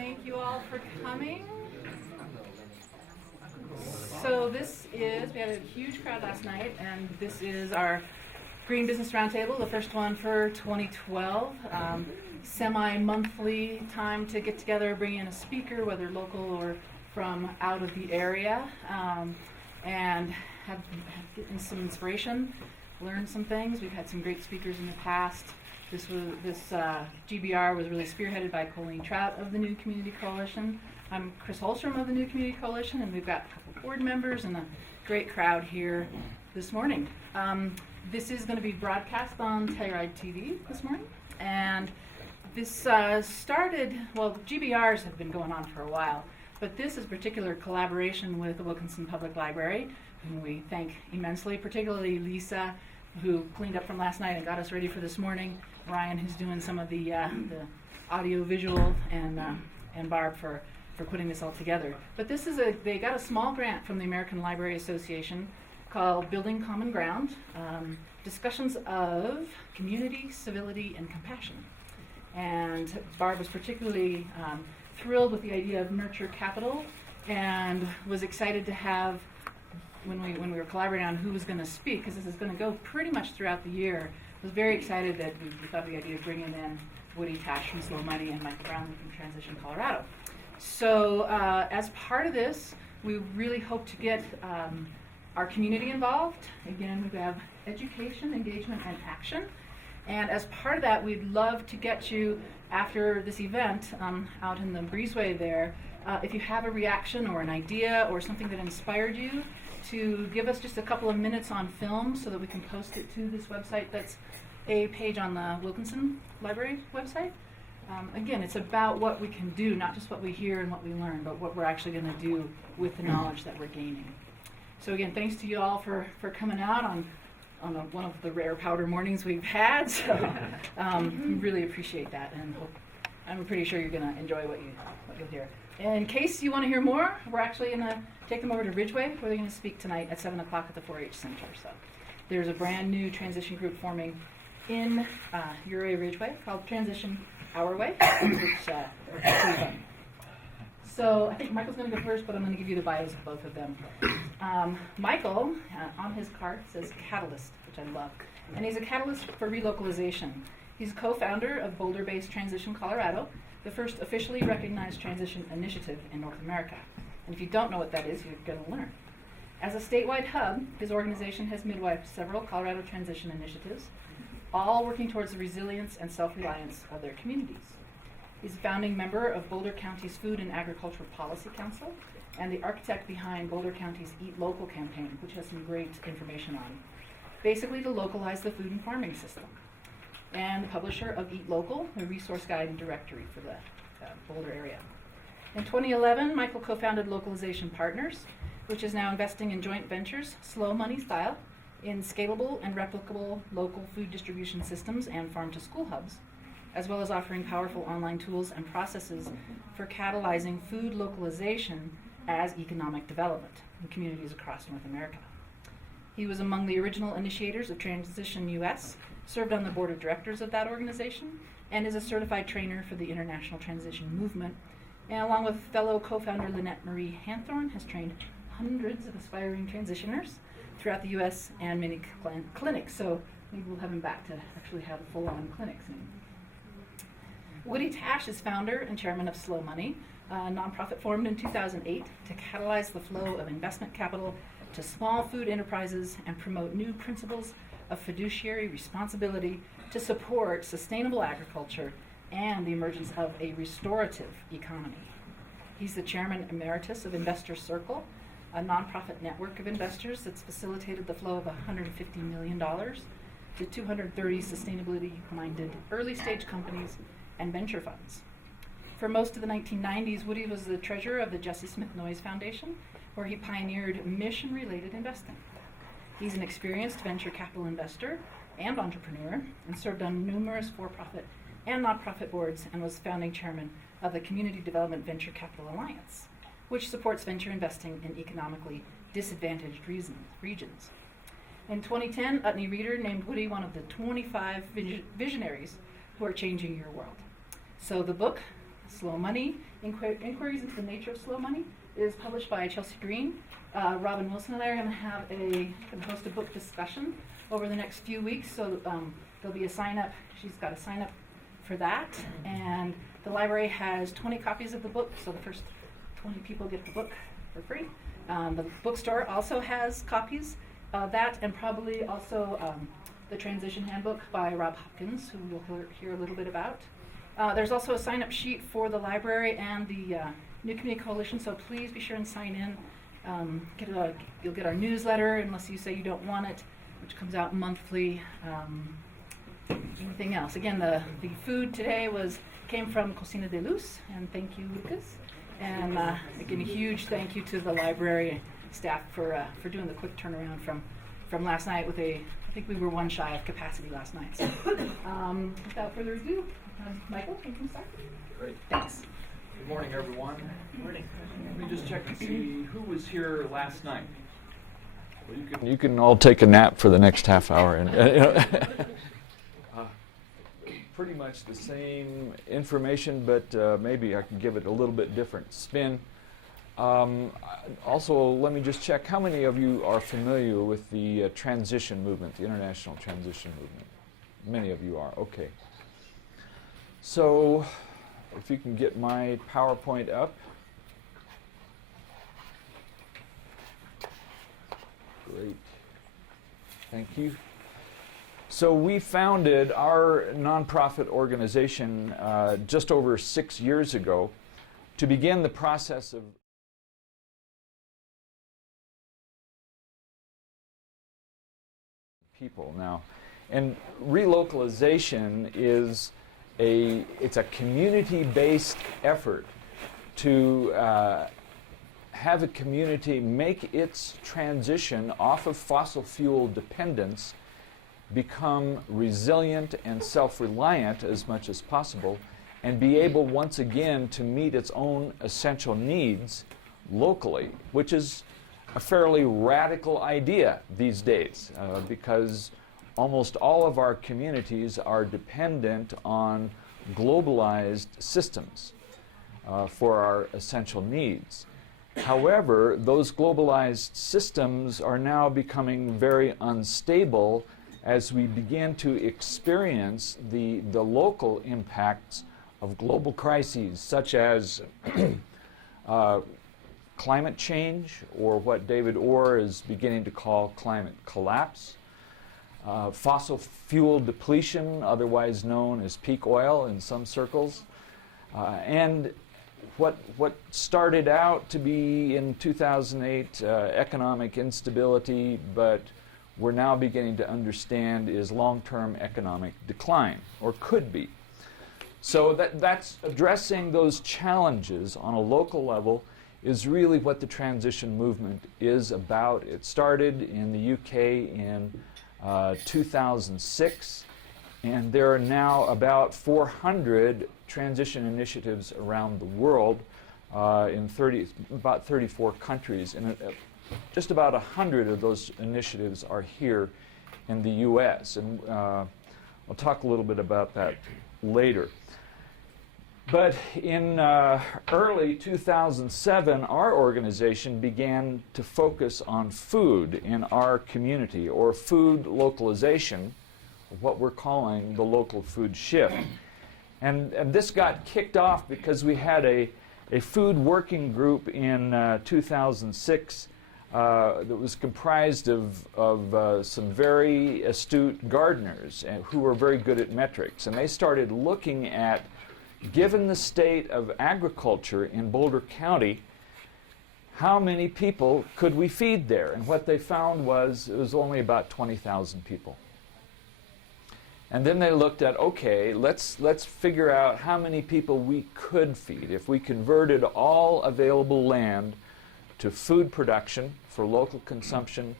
Thank you all for coming. So we had a huge crowd last night, and this is our Green Business Roundtable, the first one for 2012. Semi-monthly time to get together, bring in a speaker, whether local or from out of the area, and have gotten some inspiration, learn some things. We've had some great speakers in the past. This GBR was really spearheaded by Colleen Trout of the New Community Coalition. I'm Chris Holstrom of the New Community Coalition, and we've got a couple board members and a great crowd here this morning. This is going to be broadcast on Telluride TV this morning, and this GBRs have been going on for a while, but this is particular collaboration with the Wilkinson Public Library, whom we thank immensely, particularly Lisa, who cleaned up from last night and got us ready for this morning, Ryan, who's doing some of the audio visual, and Barb for putting this all together. But they got a small grant from the American Library Association called Building Common Ground, Discussions of Community, Civility, and Compassion. And Barb was particularly thrilled with the idea of nurture capital and was excited to have, when we were collaborating on who was going to speak, because this is going to go pretty much throughout the year, was very excited that we thought the idea of bringing in Woody Tasch from Slow Money and Michael Brownlee from Transition Colorado. So as part of this, we really hope to get our community involved. Again, we have education, engagement, and action. And as part of that, we'd love to get you, after this event, out in the breezeway there, if you have a reaction or an idea or something that inspired you, to give us just a couple of minutes on film so that we can post it to this website. That's a page on the Wilkinson Library website. Again, it's about what we can do, not just what we hear and what we learn, but what we're actually going to do with the knowledge that we're gaining. So again, thanks to you all for coming out on one of the rare powder mornings we've had. So we really appreciate that, and I'm pretty sure you're going to enjoy what you'll hear. In case you want to hear more, we're actually going to take them over to Ridgeway, where they're going to speak tonight at 7 o'clock at the 4-H Center. So there's a brand new transition group forming in your area, Ridgeway, called Transition Our Way, which are pretty fun. So I think Michael's going to go first, but I'm going to give you the bios of both of them. Michael, on his card, says Catalyst, which I love. And he's a catalyst for relocalization. He's co-founder of Boulder-based Transition Colorado, the first officially recognized transition initiative in North America. And if you don't know what that is, you're going to learn. As a statewide hub, his organization has midwifed several Colorado transition initiatives, all working towards the resilience and self-reliance of their communities. He's a founding member of Boulder County's Food and Agricultural Policy Council and the architect behind Boulder County's Eat Local campaign, which has some great information on, basically to localize the food and farming system, and the publisher of Eat Local, a resource guide and directory for the Boulder area. In 2011, Michael co-founded Localization Partners, which is now investing in joint ventures, slow money style, in scalable and replicable local food distribution systems and farm-to-school hubs, as well as offering powerful online tools and processes for catalyzing food localization as economic development in communities across North America. He was among the original initiators of Transition US, served on the board of directors of that organization, and is a certified trainer for the International Transition Movement, and along with fellow co-founder Lynette Marie Hanthorne, has trained hundreds of aspiring transitioners throughout the U.S. and many clinics. So maybe we'll have him back to actually have full-on clinics. Woody Tasch is founder and chairman of Slow Money, a nonprofit formed in 2008 to catalyze the flow of investment capital to small food enterprises and promote new principles of fiduciary responsibility to support sustainable agriculture and the emergence of a restorative economy. He's the chairman emeritus of Investor Circle, a nonprofit network of investors that's facilitated the flow of $150 million to 230 sustainability-minded early-stage companies and venture funds. For most of the 1990s, Woody was the treasurer of the Jesse Smith Noyes Foundation, where he pioneered mission-related investing. He's an experienced venture capital investor and entrepreneur, and served on numerous for-profit and nonprofit boards, and was founding chairman of the Community Development Venture Capital Alliance, which supports venture investing in economically disadvantaged regions. In 2010, Utne Reader named Woody one of the 25 visionaries who are changing your world. So the book, Slow Money, Inquiries into the Nature of Slow Money, is published by Chelsea Green. Robin Wilson and I are going to host a book discussion over the next few weeks, so there'll be a sign-up. She's got a sign-up for that, and the library has 20 copies of the book, so the first 20 people get the book for free. The bookstore also has copies of that, and probably also the Transition Handbook by Rob Hopkins, who we'll hear a little bit about. There's also a sign-up sheet for the library and the New Community Coalition, so please be sure and sign in. You'll get our newsletter, unless you say you don't want it, which comes out monthly. Anything else? Again, the food today came from Cocina de Luz, and thank you, Lucas. And again, a huge thank you to the library staff for doing the quick turnaround from last night I think we were one shy of capacity last night. So, without further ado, Michael, can you start? Great. Thanks. Good morning, everyone. Good morning. Let me just check to see who was here last night. Well, You can all take a nap for the next half hour. Pretty much the same information, but maybe I can give it a little bit different spin. Also, let me just check, how many of you are familiar with the transition movement, the international transition movement? Many of you are, okay. So, if you can get my PowerPoint up. Great. Thank you. So we founded our nonprofit organization just over 6 years ago to begin the process of people now. And relocalization is it's a community-based effort to have a community make its transition off of fossil fuel dependence, become resilient and self-reliant as much as possible, and be able once again to meet its own essential needs locally, which is a fairly radical idea these days because almost all of our communities are dependent on globalized systems for our essential needs. However, those globalized systems are now becoming very unstable as we begin to experience the local impacts of global crises such as climate change, or what David Orr is beginning to call climate collapse, fossil fuel depletion, otherwise known as peak oil in some circles, and what started out to be in 2008 economic instability, but we're now beginning to understand is long-term economic decline, or could be. So that's addressing those challenges on a local level is really what the transition movement is about. It started in the UK in 2006, and there are now about 400 transition initiatives around the world in about 34 countries. And just about 100 of those initiatives are here in the US, and I'll talk a little bit about that later. But in early 2007, our organization began to focus on food in our community, or food localization, what we're calling the local food shift. And this got kicked off because we had a food working group in 2006 that was comprised of some very astute gardeners who were very good at metrics. And they started looking at, given the state of agriculture in Boulder County, how many people could we feed there? And what they found was it was only about 20,000 people. And then they looked at, okay, let's figure out how many people we could feed if we converted all available land to food production for local consumption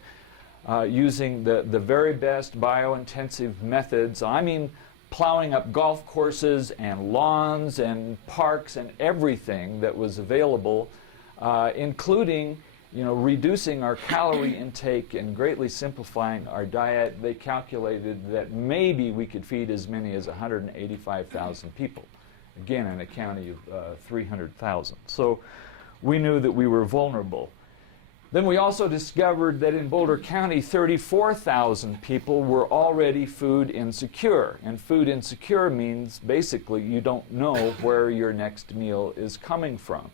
using the very best bio-intensive methods. I mean, plowing up golf courses and lawns and parks and everything that was available, including, reducing our calorie intake and greatly simplifying our diet. They calculated that maybe we could feed as many as 185,000 people again in a county of 300,000. So we knew that we were vulnerable. Then we also discovered that in Boulder County, 34,000 people were already food insecure. And food insecure means basically you don't know where your next meal is coming from.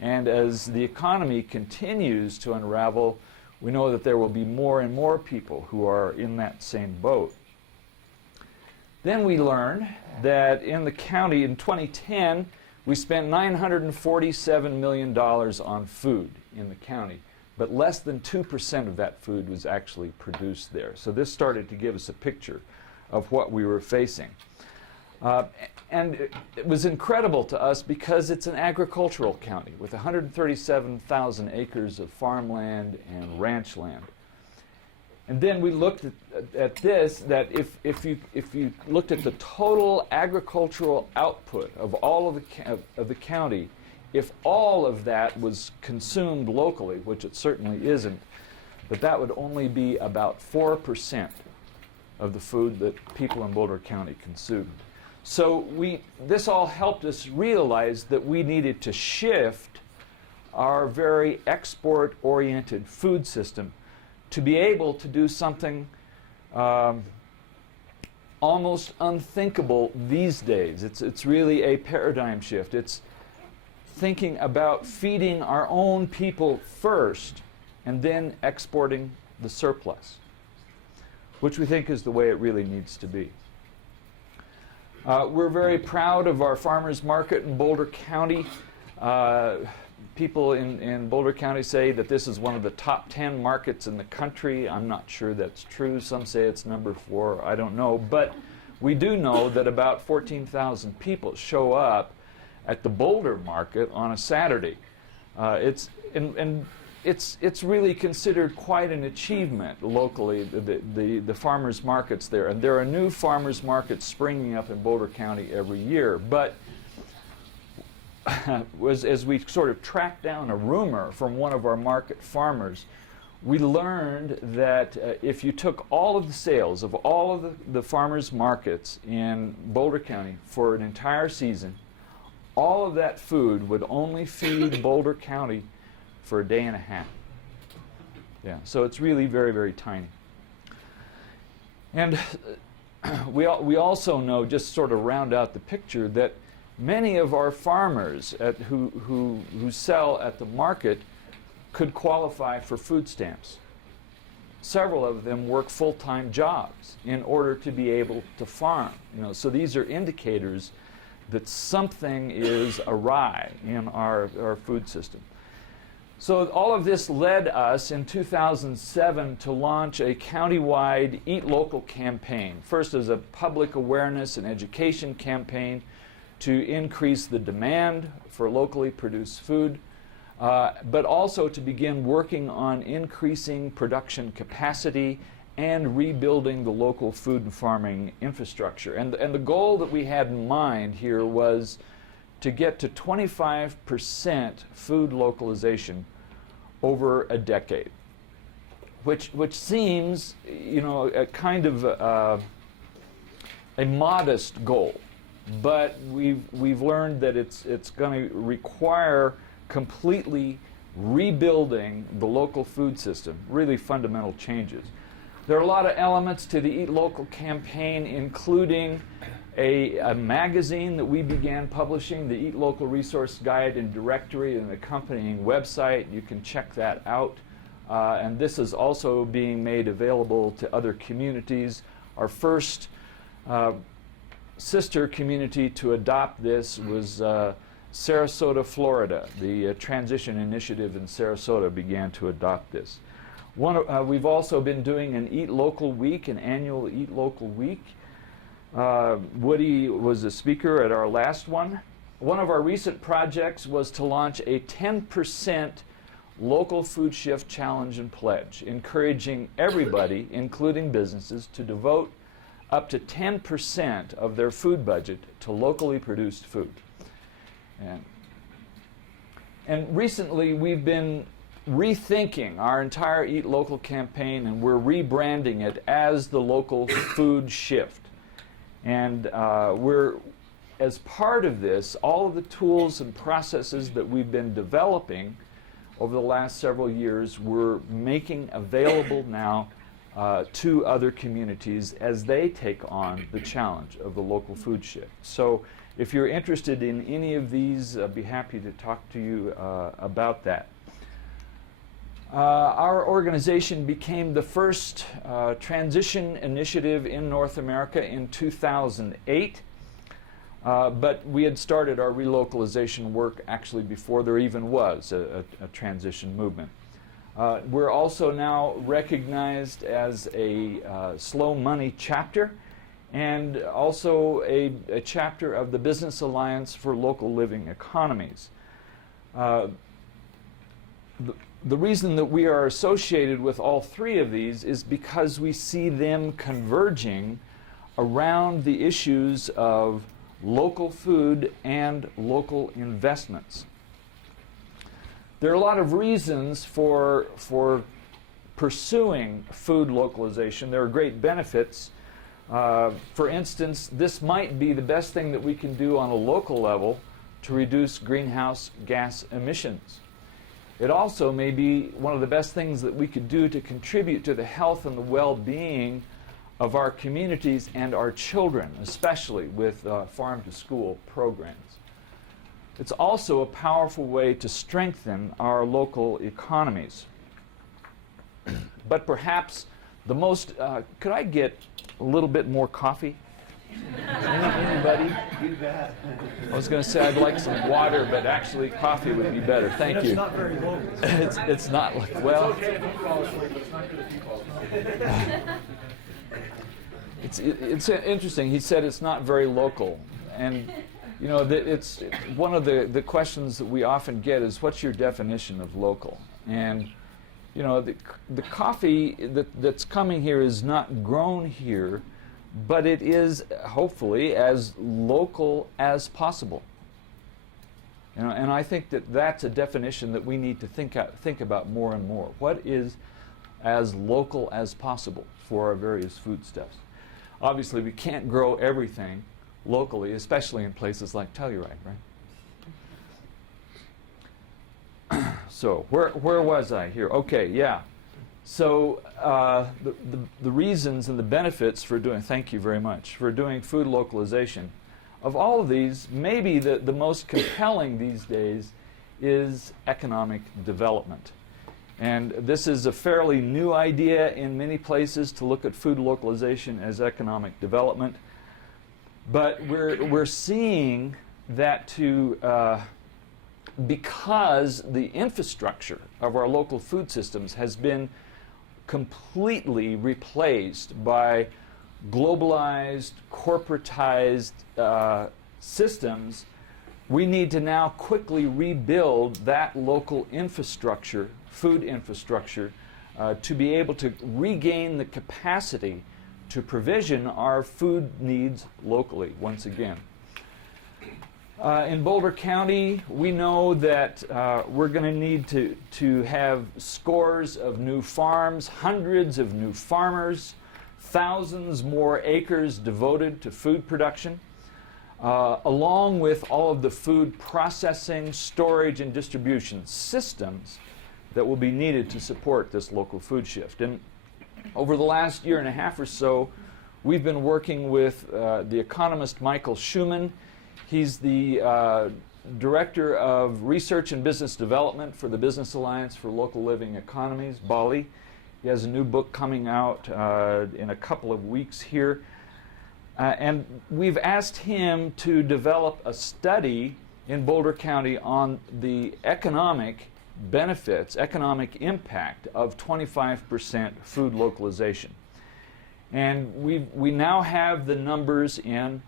And as the economy continues to unravel, we know that there will be more and more people who are in that same boat. Then we learned that in the county in 2010, we spent $947 million on food in the county. But less than 2% of that food was actually produced there. So this started to give us a picture of what we were facing. And it was incredible to us because it's an agricultural county with 137,000 acres of farmland and ranch land. And then we looked at this, that if you looked at the total agricultural output of all of the county, if all of that was consumed locally, which it certainly isn't, but that would only be about 4% of the food that people in Boulder County consumed. So this all helped us realize that we needed to shift our very export-oriented food system to be able to do something almost unthinkable these days. It's really a paradigm shift. It's thinking about feeding our own people first and then exporting the surplus, which we think is the way it really needs to be. We're very proud of our farmers market in Boulder County. People in Boulder County say that this is one of the top 10 markets in the country. I'm not sure that's true. Some say it's number 4. I don't know. But we do know that about 14,000 people show up at the Boulder market on a Saturday. It's really considered quite an achievement locally, the farmers markets there. And there are new farmers markets springing up in Boulder County every year. But as we sort of tracked down a rumor from one of our market farmers, we learned that if you took all of the sales of all of the farmers markets in Boulder County for an entire season, all of that food would only feed Boulder County for a day and a half. Yeah, so it's really very, very tiny. And we also know, just sort of round out the picture, that many of our farmers who sell at the market could qualify for food stamps. Several of them work full-time jobs in order to be able to farm. So these are indicators that something is awry in our food system. So all of this led us in 2007 to launch a countywide Eat Local campaign, first as a public awareness and education campaign to increase the demand for locally produced food, but also to begin working on increasing production capacity and rebuilding the local food and farming infrastructure. And the goal that we had in mind here was to get to 25% food localization over a decade, which seems, a kind of a modest goal. But we've learned that it's going to require completely rebuilding the local food system, really fundamental changes. There are a lot of elements to the Eat Local campaign, including a magazine that we began publishing, the Eat Local Resource Guide and Directory, and an accompanying website. You can check that out. And this is also being made available to other communities. Our first sister community to adopt this was Sarasota, Florida. The Transition Initiative in Sarasota began to adopt this. We've also been doing an Eat Local Week, an annual Eat Local Week. Woody was a speaker at our last one. One of our recent projects was to launch a 10% local food shift challenge and pledge, encouraging everybody, including businesses, to devote up to 10% of their food budget to locally produced food. And recently we've been rethinking our entire Eat Local campaign, and we're rebranding it as the Local Food Shift. And we're as part of this, all of the tools and processes that we've been developing over the last several years, we're making available now to other communities as they take on the challenge of the local food shift. So if you're interested in any of these, I'd be happy to talk to you about that. Our organization became the first transition initiative in North America in 2008, but we had started our relocalization work actually before there even was a transition movement. We're also now recognized as a slow money chapter and also a chapter of the Business Alliance for Local Living Economies. The reason that we are associated with all three of these is because we see them converging around the issues of local food and local investments. There are a lot of reasons for pursuing food localization. There are great benefits. For instance, this might be the best thing that we can do on a local level to reduce greenhouse gas emissions. It also may be one of the best things that we could do to contribute to the health and the well-being of our communities and our children, especially with farm-to-school programs. It's also a powerful way to strengthen our local economies. But perhaps the most, could I get a little bit more coffee? Anybody? You bet. I was going to say I'd like some water, but actually coffee would be better. Thank you. It's not very local. It's not like, well, It's okay if you fall asleep, but it's not good if you fall asleep. it's interesting. He said it's not very local. And, you know, it's one of the questions that we often get is, what's your definition of local? And, you know, the coffee that's coming here is not grown here, but it is hopefully as local as possible. You know, and I think that that's a definition that we need to think about more and more. What is as local as possible for our various foodstuffs? Obviously, we can't grow everything locally, especially in places like Telluride, right? So where was I here? Okay, yeah. So the reasons and the benefits for doing, thank you very much, for doing food localization. Of all of these, maybe the most compelling these days is economic development. And this is a fairly new idea in many places to look at food localization as economic development. But we're seeing that because the infrastructure of our local food systems has been completely replaced by globalized, corporatized systems, we need to now quickly rebuild that local infrastructure, food infrastructure, to be able to regain the capacity to provision our food needs locally once again. In Boulder County, we know that we're going to need to have scores of new farms, hundreds of new farmers, thousands more acres devoted to food production, along with all of the food processing, storage, and distribution systems that will be needed to support this local food shift. And over the last year and a half or so, we've been working with the economist Michael Schumann. He's the Director of Research and Business Development for the Business Alliance for Local Living Economies, Bali. He has a new book coming out in a couple of weeks here. And we've asked him to develop a study in Boulder County on the economic benefits, economic impact of 25% food localization. And we now have the numbers in,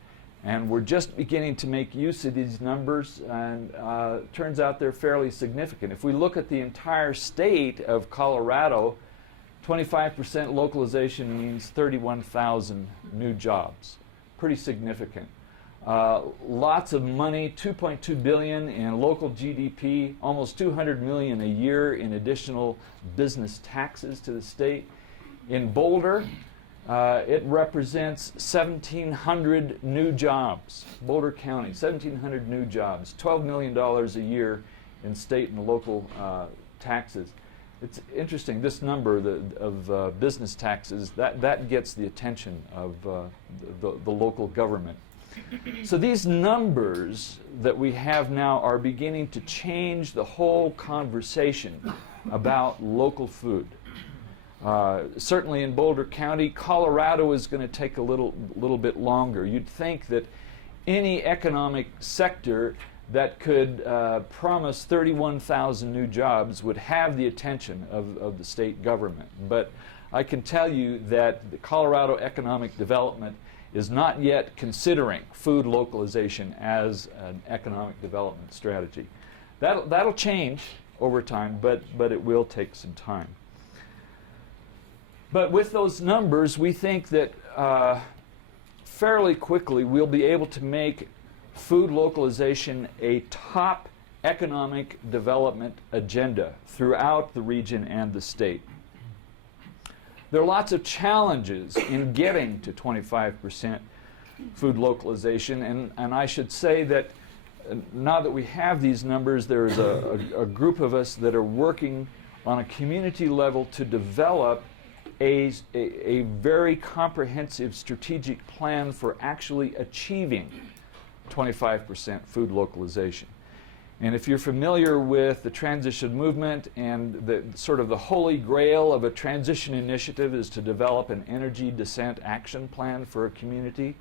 and we're just beginning to make use of these numbers, and it turns out they're fairly significant. If we look at the entire state of Colorado, 25% localization means 31,000 new jobs. Pretty significant. Lots of money, $2.2 billion in local GDP, almost $200 million a year in additional business taxes to the state. In Boulder, It represents 1,700 new jobs. Boulder County, 1,700 new jobs, $12 million a year in state and local taxes. It's interesting, this number of business taxes, that gets the attention of the local government. So these numbers that we have now are beginning to change the whole conversation about local food. Certainly in Boulder County, Colorado is going to take a little bit longer. You'd think that any economic sector that could promise 31,000 new jobs would have the attention of the state government. But I can tell you that the Colorado Economic Development is not yet considering food localization as an economic development strategy. That'll change over time, but it will take some time. But with those numbers, we think that fairly quickly we'll be able to make food localization a top economic development agenda throughout the region and the state. There are lots of challenges in getting to 25% food localization, and I should say that now that we have these numbers, there is a group of us that are working on a community level to develop a very comprehensive strategic plan for actually achieving 25% food localization. And if you're familiar with the transition movement and the sort of the holy grail of a transition initiative is to develop an energy descent action plan for a community,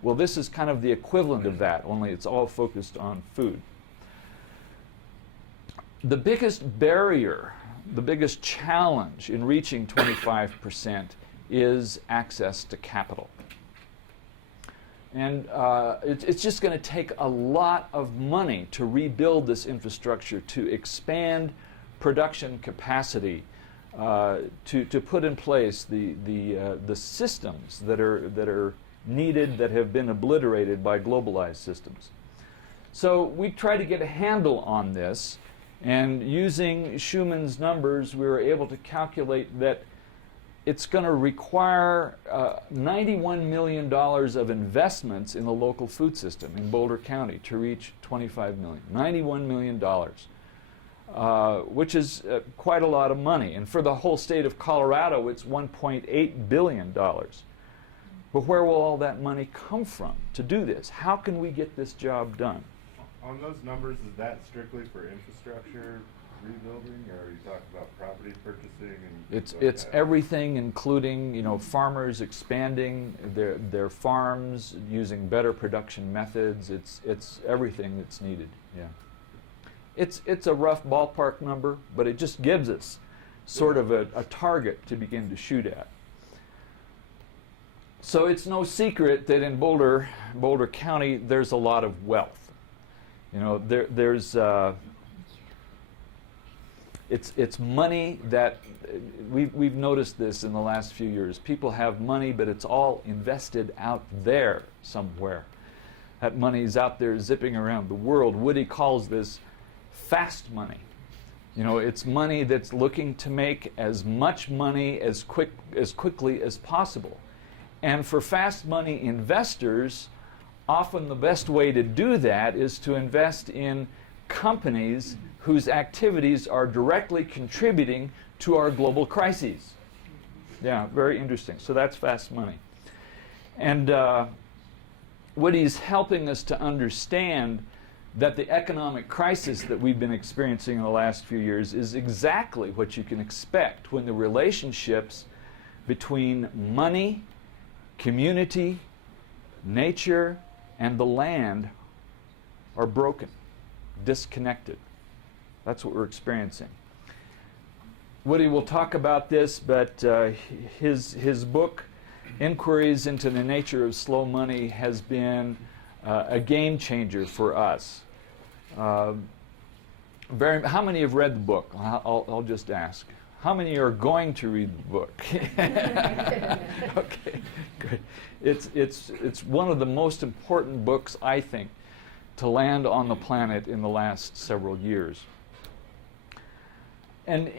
well, this is kind of the equivalent of that, only it's all focused on food. The biggest barrier, the biggest challenge in reaching 25% is access to capital. And it's just going to take a lot of money to rebuild this infrastructure, to expand production capacity, to put in place the systems that are needed, that have been obliterated by globalized systems. So we try to get a handle on this, and using Schumann's numbers, we were able to calculate that it's going to require $91 million of investments in the local food system in Boulder County to reach 25 million. $91 million, which is quite a lot of money. And for the whole state of Colorado, it's $1.8 billion. But where will all that money come from to do this? How can we get this job done? On those numbers, is that strictly for infrastructure rebuilding, or are you talking about property purchasing? And it's everything, including farmers expanding their farms, using better production methods. It's everything that's needed. Yeah, it's a rough ballpark number, but it just gives us sort of a target to begin to shoot at. So it's no secret that in Boulder County, there's a lot of wealth. There's it's money that we've noticed this in the last few years. People have money, but it's all invested out there somewhere. That money is out there zipping around the world. Woody calls this fast money. It's money that's looking to make as much money as quickly as possible. And for fast money investors, often the best way to do that is to invest in companies whose activities are directly contributing to our global crises. Yeah, very interesting. So that's fast money. And Woody's helping us to understand that the economic crisis that we've been experiencing in the last few years is exactly what you can expect when the relationships between money, community, nature, and the land are broken, disconnected. That's what we're experiencing. Woody will talk about this, but his book, Inquiries into the Nature of Slow Money, has been a game changer for us. How many have read the book? I'll just ask. How many are going to read the book? Okay, good. It's one of the most important books, I think, to land on the planet in the last several years. And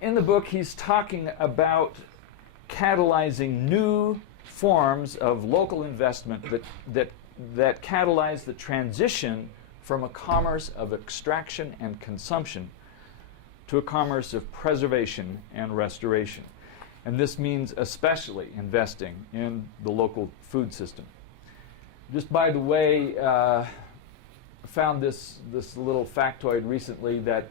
in the book, he's talking about catalyzing new forms of local investment that catalyze the transition from a commerce of extraction and consumption to a commerce of preservation and restoration. And this means especially investing in the local food system. Just by the way, I found this little factoid recently that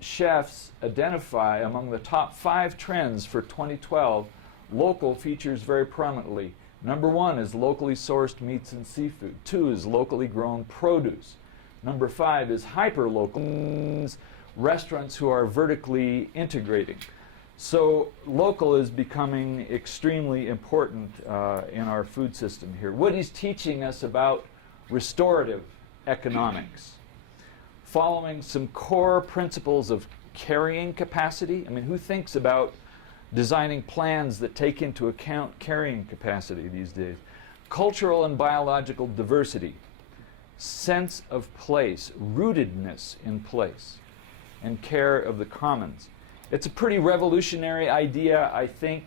chefs identify among the top 5 trends for 2012, local features very prominently. Number 1 is locally sourced meats and seafood. 2 is locally grown produce. Number 5 is hyper-local, restaurants who are vertically integrating. So local is becoming extremely important in our food system here. Woody's teaching us about restorative economics, following some core principles of carrying capacity. I mean, who thinks about designing plans that take into account carrying capacity these days? Cultural and biological diversity, sense of place, rootedness in place, and care of the commons. It's a pretty revolutionary idea, I think,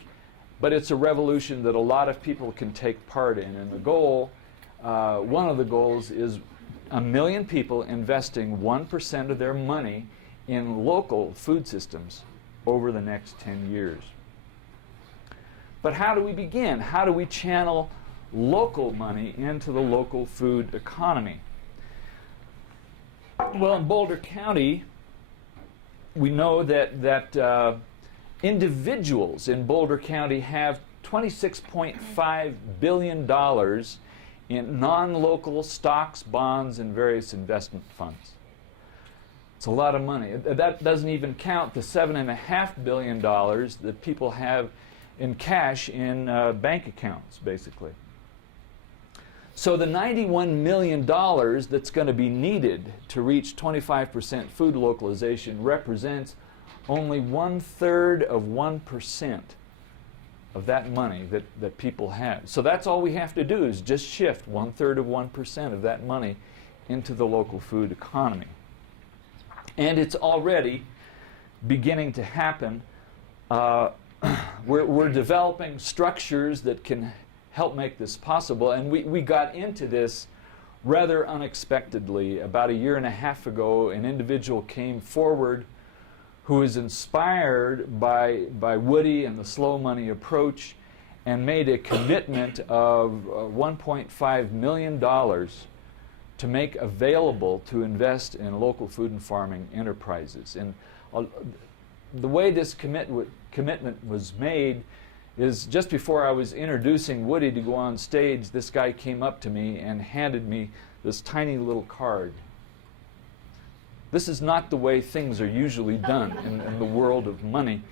but it's a revolution that a lot of people can take part in. And the goal, one of the goals is 1 million people investing 1% of their money in local food systems over the next 10 years. But how do we begin? How do we channel local money into the local food economy? Well, in Boulder County, we know that individuals in Boulder County have $26.5 billion in non-local stocks, bonds, and various investment funds. It's a lot of money. That doesn't even count the $7.5 billion that people have in cash in bank accounts, basically. So the $91 million that's going to be needed to reach 25% food localization represents only 1/3 of 1% of that money that people have. So that's all we have to do is just shift 1/3 of 1% of that money into the local food economy. And it's already beginning to happen. We're developing structures that can help make this possible, and we got into this rather unexpectedly. About 1.5 years ago, an individual came forward who was inspired by Woody and the slow money approach and made a commitment of $1.5 million to make available to invest in local food and farming enterprises. And the way this commitment was made is just before I was introducing Woody to go on stage, this guy came up to me and handed me this tiny little card. This is not the way things are usually done in the world of money,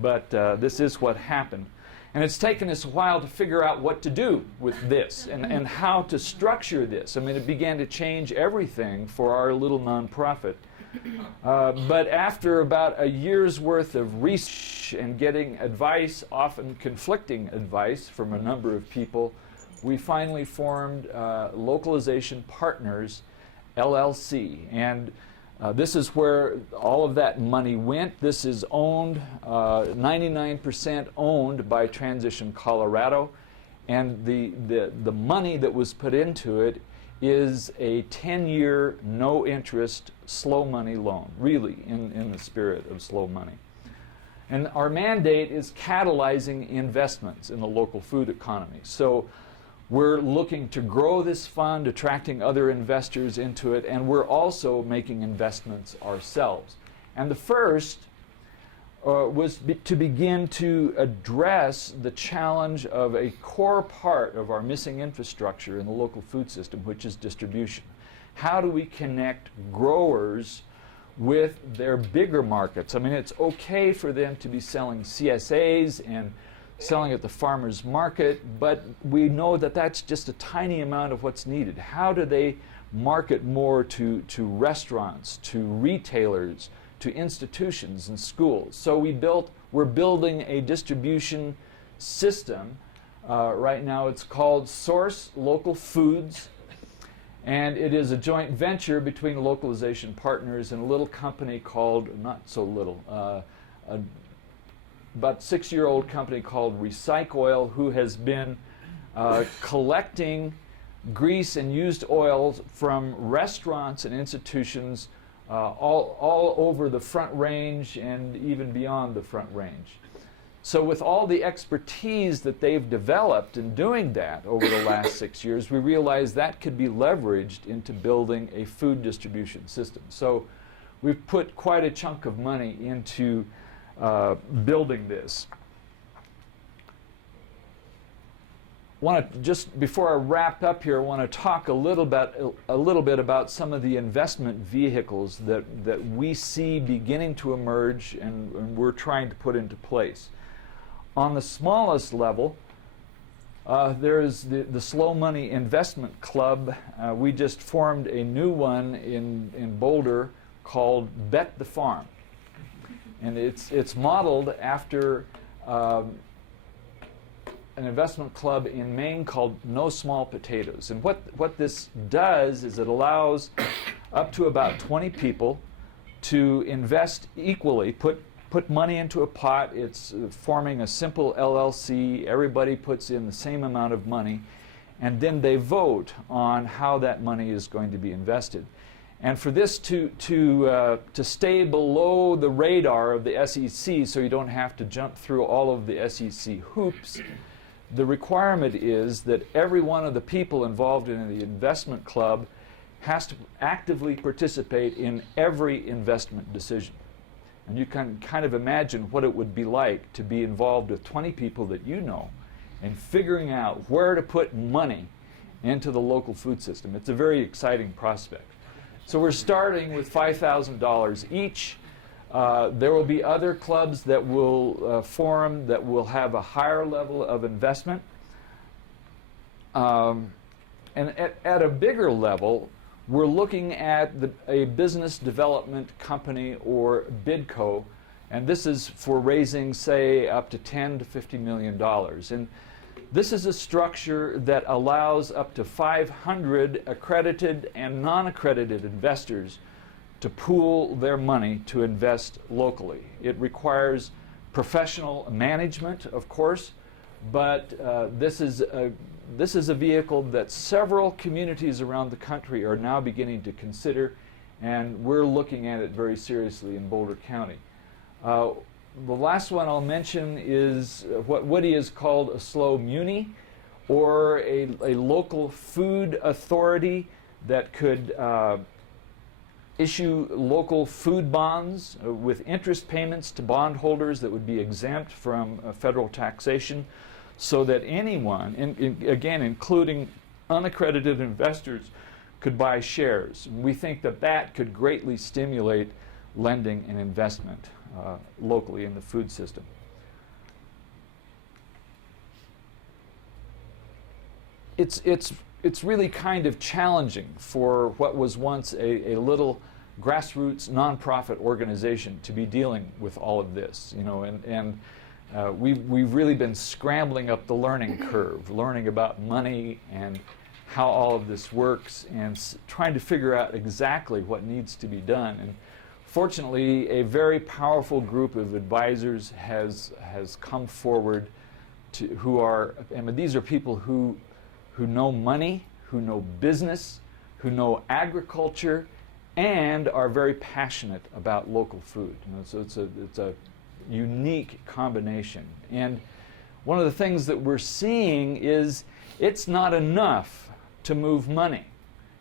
but this is what happened. And it's taken us a while to figure out what to do with this and how to structure this. I mean, it began to change everything for our little nonprofit. But after about 1 year's worth of research and getting advice, often conflicting advice from a number of people, we finally formed Localization Partners, LLC. And this is where all of that money went. This is owned, 99% owned by Transition Colorado. And the money that was put into it is a 10-year, no-interest, slow money loan, really in the spirit of slow money. And our mandate is catalyzing investments in the local food economy. So we're looking to grow this fund, attracting other investors into it, and we're also making investments ourselves. And the first was to begin to address the challenge of a core part of our missing infrastructure in the local food system, which is distribution. How do we connect growers with their bigger markets? I mean, it's okay for them to be selling CSAs and selling at the farmer's market, but we know that that's just a tiny amount of what's needed. How do they market more to restaurants, to retailers, to institutions and schools? So we're building a distribution system. Right now it's called Source Local Foods, and it is a joint venture between Localization Partners and a little company called, not so little, about 6-year-old company called Recyc Oil, who has been collecting grease and used oils from restaurants and institutions all over the Front Range and even beyond the Front Range. So with all the expertise that they've developed in doing that over the last 6 years, we realized that could be leveraged into building a food distribution system. So we've put quite a chunk of money into building this. Just before I wrap up here, I want to talk a little bit about some of the investment vehicles that we see beginning to emerge and we're trying to put into place. On the smallest level, there is the Slow Money Investment Club. We just formed a new one in Boulder called Bet the Farm. And it's modeled after an investment club in Maine called No Small Potatoes. And what this does is it allows up to about 20 people to invest equally, put money into a pot. It's forming a simple LLC. Everybody puts in the same amount of money, and then they vote on how that money is going to be invested. And for this to stay below the radar of the SEC, so you don't have to jump through all of the SEC hoops, the requirement is that every one of the people involved in the investment club has to actively participate in every investment decision. And you can kind of imagine what it would be like to be involved with 20 people that you know and figuring out where to put money into the local food system. It's a very exciting prospect. So we're starting with $5,000 each. There will be other clubs that will form that will have a higher level of investment. And at a bigger level, we're looking at a business development company or bidco, and this is for raising, say, up to $10 to $50 million. And this is a structure that allows up to 500 accredited and non-accredited investors to pool their money to invest locally. It requires professional management, of course, but this is a vehicle that several communities around the country are now beginning to consider, and we're looking at it very seriously in Boulder County. The last one I'll mention is what Woody has called a slow muni, or a local food authority that could issue local food bonds with interest payments to bondholders that would be exempt from federal taxation, so that anyone, again including unaccredited investors, could buy shares. We think that could greatly stimulate lending and investment locally in the food system. It's really kind of challenging for what was once a little grassroots nonprofit organization to be dealing with all of this, you know, and we've really been scrambling up the learning curve, learning about money and how all of this works, and trying to figure out exactly what needs to be done. And fortunately, a very powerful group of advisors has come forward these are people who know money, who know business, who know agriculture, and are very passionate about local food. You know, so it's a unique combination. And one of the things that we're seeing is it's not enough to move money.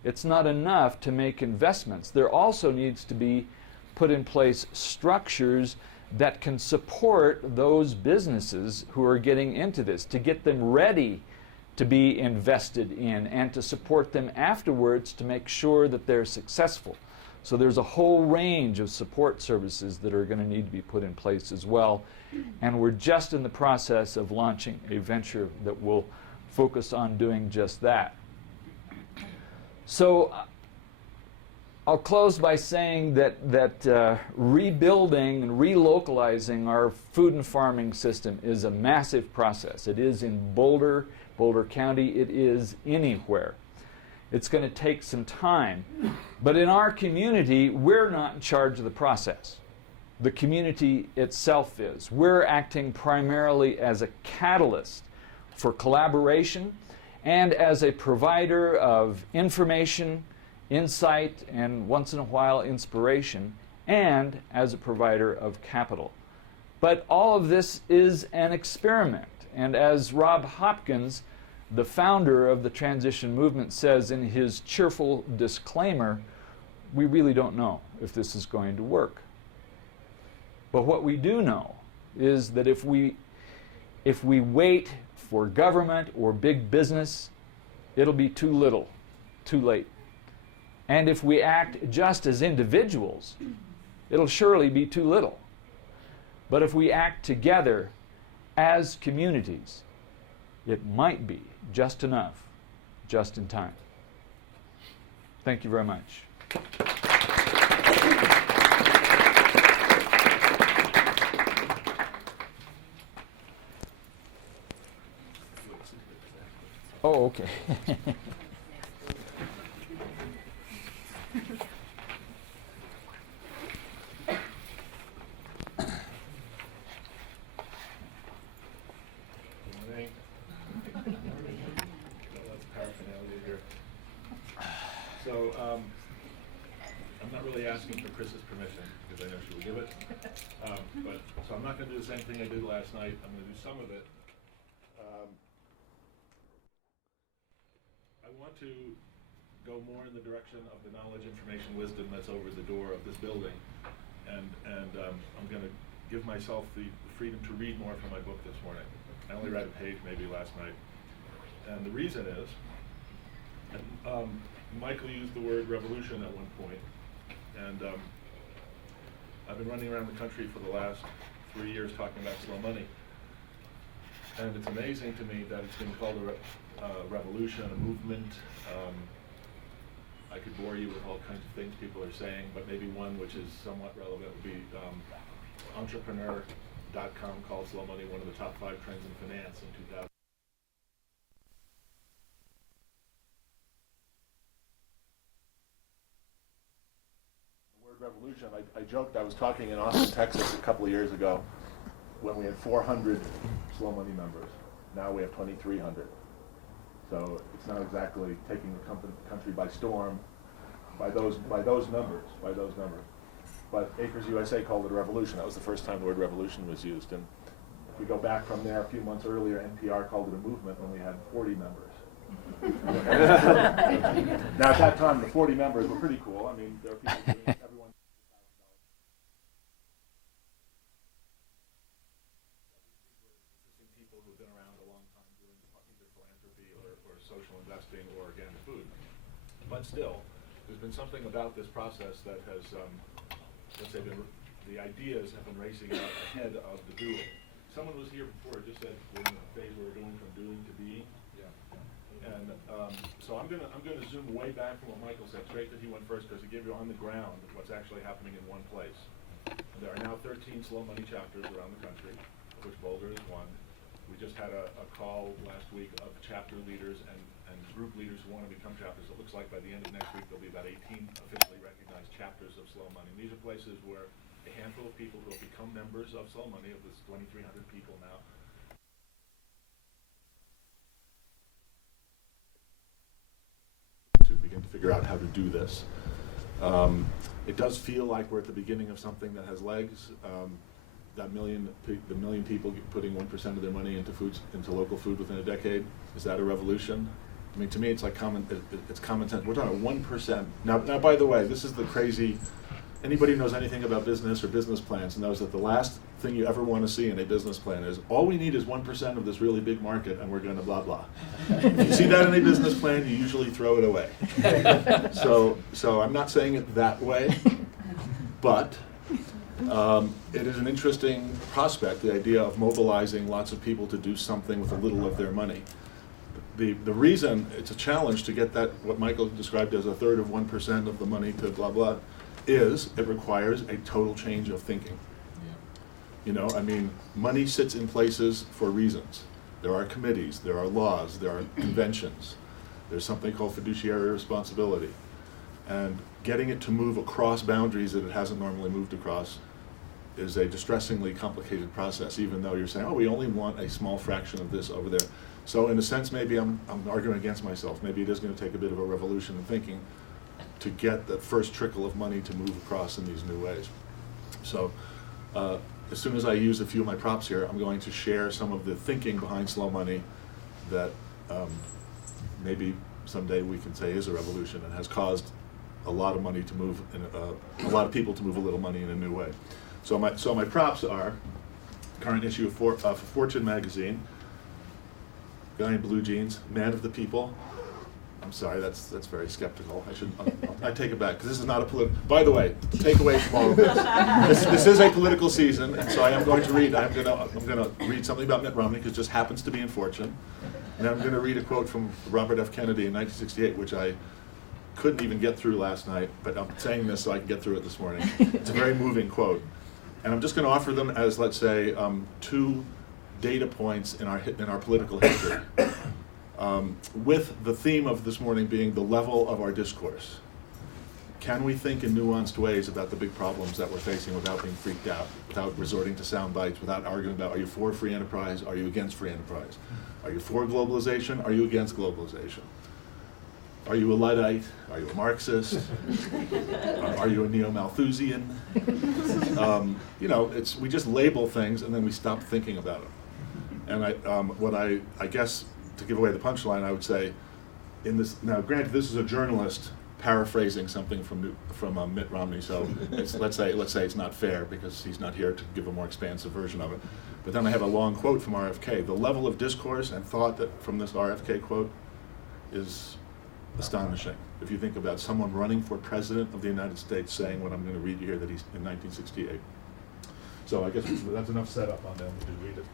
It's not enough to make investments. There also needs to be put in place structures that can support those businesses who are getting into this, to get them ready to be invested in, and to support them afterwards to make sure that they're successful. So there's a whole range of support services that are going to need to be put in place as well. And we're just in the process of launching a venture that will focus on doing just that. So I'll close by saying that rebuilding and relocalizing our food and farming system is a massive process. It is in Boulder County. It is anywhere. It's going to take some time. But in our community, we're not in charge of the process. the community itself is. We're acting primarily as a catalyst for collaboration and as a provider of information, insight, and once in a while inspiration, and as a provider of capital. But all of this is an experiment, and as Rob Hopkins, the founder of the transition movement, says in his cheerful disclaimer, we really don't know if this is going to work. But what we do know is that if we wait for government or big business, it'll be too little, too late. And if we act just as individuals, it'll surely be too little. But if we act together as communities, it might be just enough, just in time. Thank you very much. Oh, okay. So, I'm not really asking for Chris's permission, because I know she will give it. So I'm not going to do the same thing I did last night. I'm going to do some of it. I want to go more in the direction of the knowledge, information, wisdom that's over the door of this building. And I'm going to give myself the freedom to read more from my book this morning. I only read a page maybe last night. And the reason is, Michael used the word revolution at one point, and I've been running around the country for the last 3 years talking about slow money. And it's amazing to me that it's been called a revolution, a movement. I could bore you with all kinds of things people are saying, but maybe one which is somewhat relevant would be Entrepreneur.com called slow money one of the top 5 trends in finance in 2000. Revolution. I joked I was talking in Austin, Texas a couple of years ago when we had 400 slow money members. Now we have 2,300. So it's not exactly taking the country by storm by those numbers. But Acres USA called it a revolution. That was the first time the word revolution was used. And if we go back from there, a few months earlier, NPR called it a movement when we had 40 members. Now at that time, the 40 members were pretty cool. I mean, there are people doing everyone. People who've been around a long time doing either philanthropy or social investing or organic food. But still, there's been something about this process that has, let's say, the ideas have been racing out ahead of the doing. Someone was here before, just said we're in a phase where we're going from doing to being. And so I'm gonna zoom way back from what Michael said. It's great that he went first because he gave you on the ground what's actually happening in one place. And there are now 13 slow money chapters around the country, of which Boulder is one. We just had a call last week of chapter leaders and group leaders who want to become chapters. It looks like by the end of next week there'll be about 18 officially recognized chapters of slow money. And these are places where a handful of people who have become members of slow money, of this 2,300 people now, to begin to figure out how to do this. It does feel like we're at the beginning of something that has legs. The million people putting 1% of their money into local food within a decade. Is that a revolution? I mean, to me, it's like it's common sense. We're talking 1%. Now, by the way, this is the crazy. Anybody who knows anything about business or business plans knows that the last thing you ever want to see in a business plan is all we need is 1% of this really big market, and we're going to blah blah. If you see that in a business plan, you usually throw it away. So I'm not saying it that way, but. It is an interesting prospect, the idea of mobilizing lots of people to do something with a little of their money. The reason it's a challenge to get that, what Michael described as a third of 1% of the money to blah blah, is it requires a total change of thinking. Yeah. You know, I mean, money sits in places for reasons. There are committees, there are laws, there are conventions. There's something called fiduciary responsibility. And getting it to move across boundaries that it hasn't normally moved across is a distressingly complicated process, even though you're saying, oh, we only want a small fraction of this over there. So in a sense, maybe I'm arguing against myself. Maybe it is going to take a bit of a revolution in thinking to get that first trickle of money to move across in these new ways. So as soon as I use a few of my props here, I'm going to share some of the thinking behind slow money that maybe someday we can say is a revolution and has caused a lot of money to move, a lot of people to move a little money in a new way. So my props are current issue of Fortune magazine, guy in blue jeans, man of the people. I'm sorry, that's very skeptical. I take it back, because this is not a political. By the way, takeaway from all of this. This is a political season, and so I am going to read. I'm going to read something about Mitt Romney, because it just happens to be in Fortune, and I'm going to read a quote from Robert F. Kennedy in 1968, which I couldn't even get through last night, but I'm saying this so I can get through it this morning. It's a very moving quote, and I'm just going to offer them as, let's say, two data points in our political history. With the theme of this morning being the level of our discourse. Can we think in nuanced ways about the big problems that we're facing without being freaked out, without resorting to sound bites, without arguing about, are you for free enterprise, are you against free enterprise? Are you for globalization, are you against globalization? Are you a Luddite, are you a Marxist? Are you a neo-Malthusian? You know, we just label things and then we stop thinking about them. And I guess, to give away the punchline, I would say, in this, now granted, this is a journalist paraphrasing something from Mitt Romney, so let's say it's not fair because he's not here to give a more expansive version of it. But then I have a long quote from RFK. The level of discourse and thought that from this RFK quote is astonishing. If you think about someone running for president of the United States saying what I'm going to read you here, that he's in 1968. So I guess that's enough setup on them to read it.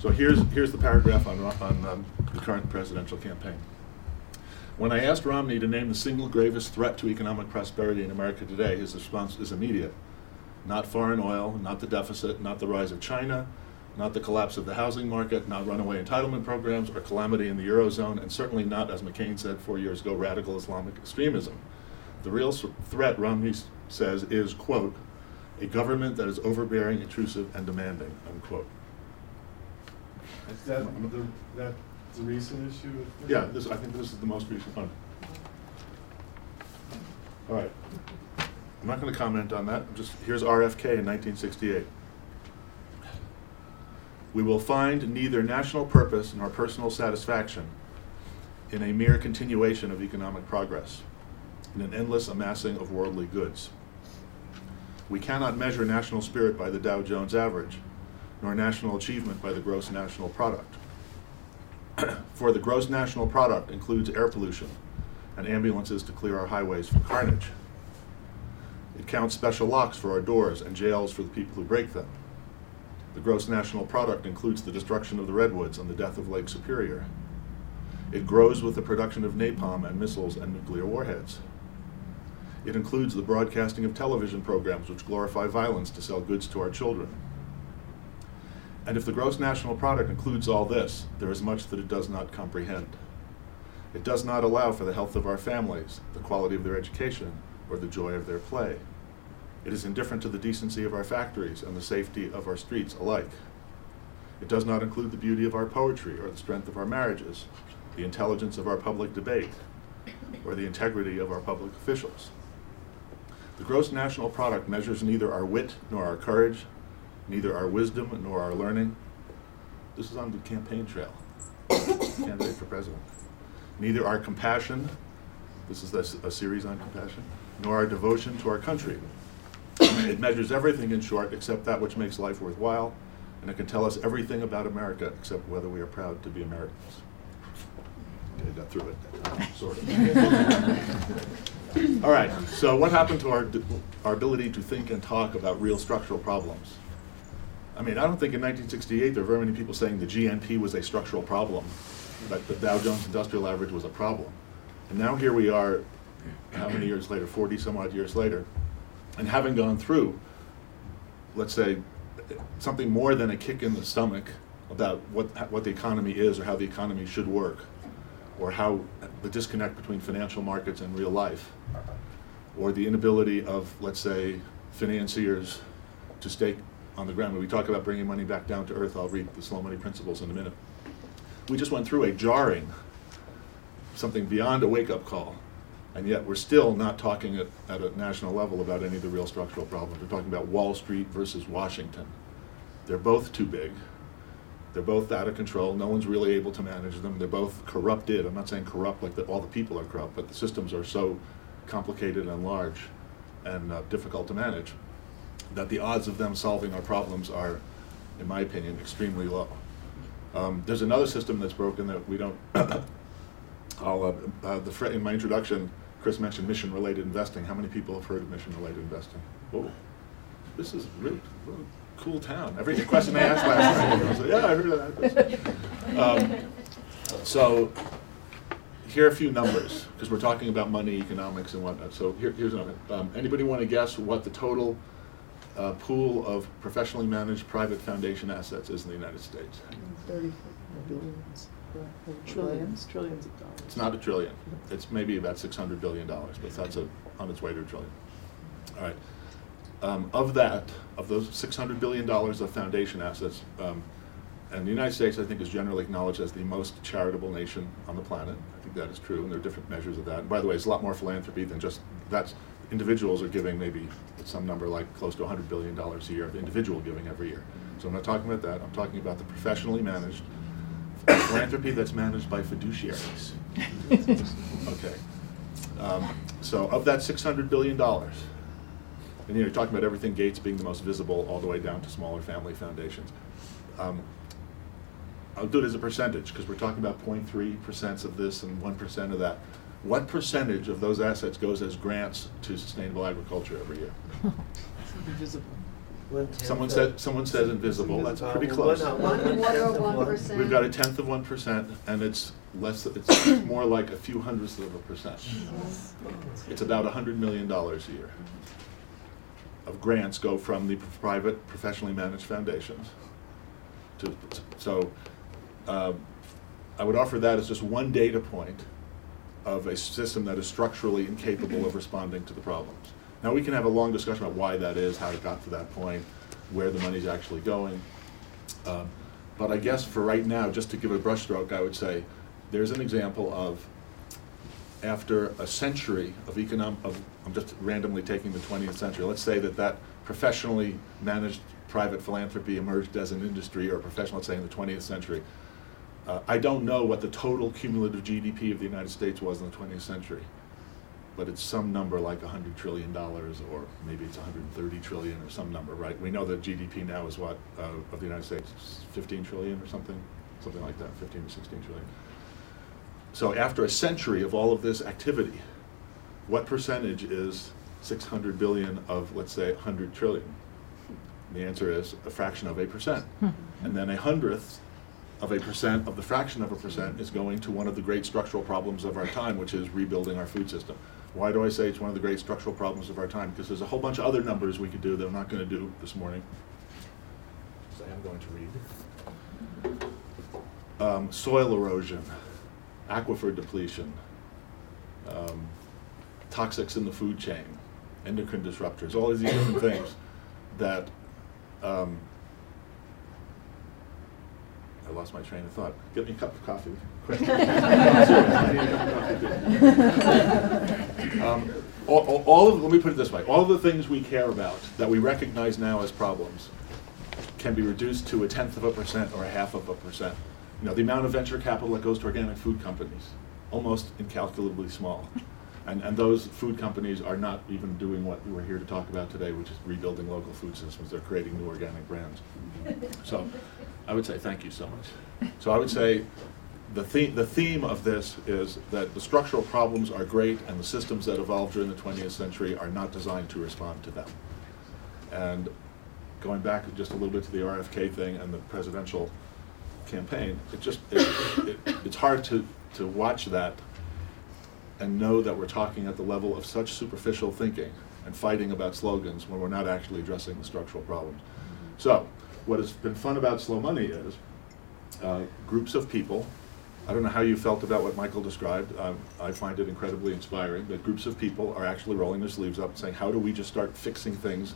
So here's the paragraph on the current presidential campaign. When I asked Romney to name the single gravest threat to economic prosperity in America today, his response is immediate. Not foreign oil, not the deficit, not the rise of China, not the collapse of the housing market, not runaway entitlement programs or calamity in the Eurozone, and certainly not, as McCain said 4 years ago, radical Islamic extremism. The real threat, Romney says, is, quote, a government that is overbearing, intrusive, and demanding, unquote. That's the recent issue? Yeah, I think this is the most recent one. All right. I'm not going to comment on that. Here's RFK in 1968. We will find neither national purpose nor personal satisfaction in a mere continuation of economic progress, in an endless amassing of worldly goods. We cannot measure national spirit by the Dow Jones average, nor national achievement by the gross national product. For the gross national product includes air pollution and ambulances to clear our highways from carnage. It counts special locks for our doors and jails for the people who break them. The gross national product includes the destruction of the redwoods and the death of Lake Superior. It grows with the production of napalm and missiles and nuclear warheads. It includes the broadcasting of television programs which glorify violence to sell goods to our children. And if the gross national product includes all this, there is much that it does not comprehend. It does not allow for the health of our families, the quality of their education, or the joy of their play. It is indifferent to the decency of our factories and the safety of our streets alike. It does not include the beauty of our poetry or the strength of our marriages, the intelligence of our public debate, or the integrity of our public officials. The gross national product measures neither our wit nor our courage, neither our wisdom nor our learning. This is on the campaign trail, candidate for president. Neither our compassion, this is a series on compassion, nor our devotion to our country. It measures everything, in short, except that which makes life worthwhile, and it can tell us everything about America except whether we are proud to be Americans. Okay, got through it, sort of. All right, so what happened to our ability to think and talk about real structural problems? I mean, I don't think in 1968 there were very many people saying the GNP was a structural problem, that the Dow Jones Industrial Average was a problem. And now here we are, how many years later, 40 some odd years later, and having gone through, let's say, something more than a kick in the stomach about what the economy is or how the economy should work, or how the disconnect between financial markets and real life, or the inability of, let's say, financiers to stake on the ground. When we talk about bringing money back down to earth, I'll read the slow money principles in a minute. We just went through a jarring, something beyond a wake-up call, and yet we're still not talking at a national level about any of the real structural problems. We're talking about Wall Street versus Washington. They're both too big. They're both out of control. No one's really able to manage them. They're both corrupted. I'm not saying corrupt like all the people are corrupt, but the systems are so complicated and large and difficult to manage that the odds of them solving our problems are, in my opinion, extremely low. There's another system that's broken that we don't. In my introduction, Chris mentioned mission-related investing. How many people have heard of mission-related investing? Oh, this is really cool town. Every question I asked last night, I was like, yeah, I heard of that. So here are a few numbers, because we're talking about money, economics, and whatnot. So here's another. Anybody want to guess what the total pool of professionally managed private foundation assets is in the United States? 30 billions. Trillions of dollars. It's not a trillion. It's maybe about $600 billion, but that's on its way to a trillion. All right. Of those $600 billion of foundation assets, and the United States, I think, is generally acknowledged as the most charitable nation on the planet. I think that is true, and there are different measures of that. And by the way, it's a lot more philanthropy than just that's. Individuals are giving maybe some number like close to $100 billion a year of individual giving every year. So I'm not talking about that. I'm talking about the professionally managed philanthropy that's managed by fiduciaries. Okay. So of that $600 billion, and you're talking about everything Gates being the most visible all the way down to smaller family foundations. I'll do it as a percentage because we're talking about 0.3% of this and 1% of that. What percentage of those assets goes as grants to sustainable agriculture every year? Invisible. Someone says invisible. That's pretty close. 1/4%. We've got 1/10 of 1%, and it's less. It's more like a few hundredths of a percent. It's about $100 million a year of grants go from the private, professionally managed foundations. So I would offer that as just one data point of a system that is structurally incapable of responding to the problems. Now we can have a long discussion about why that is, how it got to that point, where the money's actually going. But I guess for right now, just to give a brushstroke, I would say there's an example of after a century of I'm just randomly taking the 20th century. Let's say that professionally managed private philanthropy emerged as an industry or a professional, let's say in the 20th century. I don't know what the total cumulative GDP of the United States was in the 20th century, but it's some number like $100 trillion, or maybe it's 130 trillion or some number, right? We know that GDP now is what, of the United States, 15 trillion or something like that, 15 to 16 trillion. So after a century of all of this activity, what percentage is 600 billion of, let's say, 100 trillion? And the answer is a fraction of a percent. And then 1/100th of a percent of the fraction of a percent is going to one of the great structural problems of our time, which is rebuilding our food system. Why do I say it's one of the great structural problems of our time? Because there's a whole bunch of other numbers we could do that I'm not going to do this morning. So I am going to read. Soil erosion, aquifer depletion, toxics in the food chain, endocrine disruptors, all of these different things that I lost my train of thought. Get me a cup of coffee. Quick. Let me put it this way. All of the things we care about that we recognize now as problems can be reduced to 1/10 of a percent or 1/2 of a percent. You know, the amount of venture capital that goes to organic food companies, almost incalculably small. And those food companies are not even doing what we're here to talk about today, which is rebuilding local food systems. They're creating new organic brands. So I would say thank you so much. So I would say the theme of this is that the structural problems are great, and the systems that evolved during the 20th century are not designed to respond to them. And going back just a little bit to the RFK thing and the presidential campaign, it's hard to watch that and know that we're talking at the level of such superficial thinking and fighting about slogans when we're not actually addressing the structural problems. So what has been fun about Slow Money is groups of people. I don't know how you felt about what Michael described. I find it incredibly inspiring that groups of people are actually rolling their sleeves up and saying, how do we just start fixing things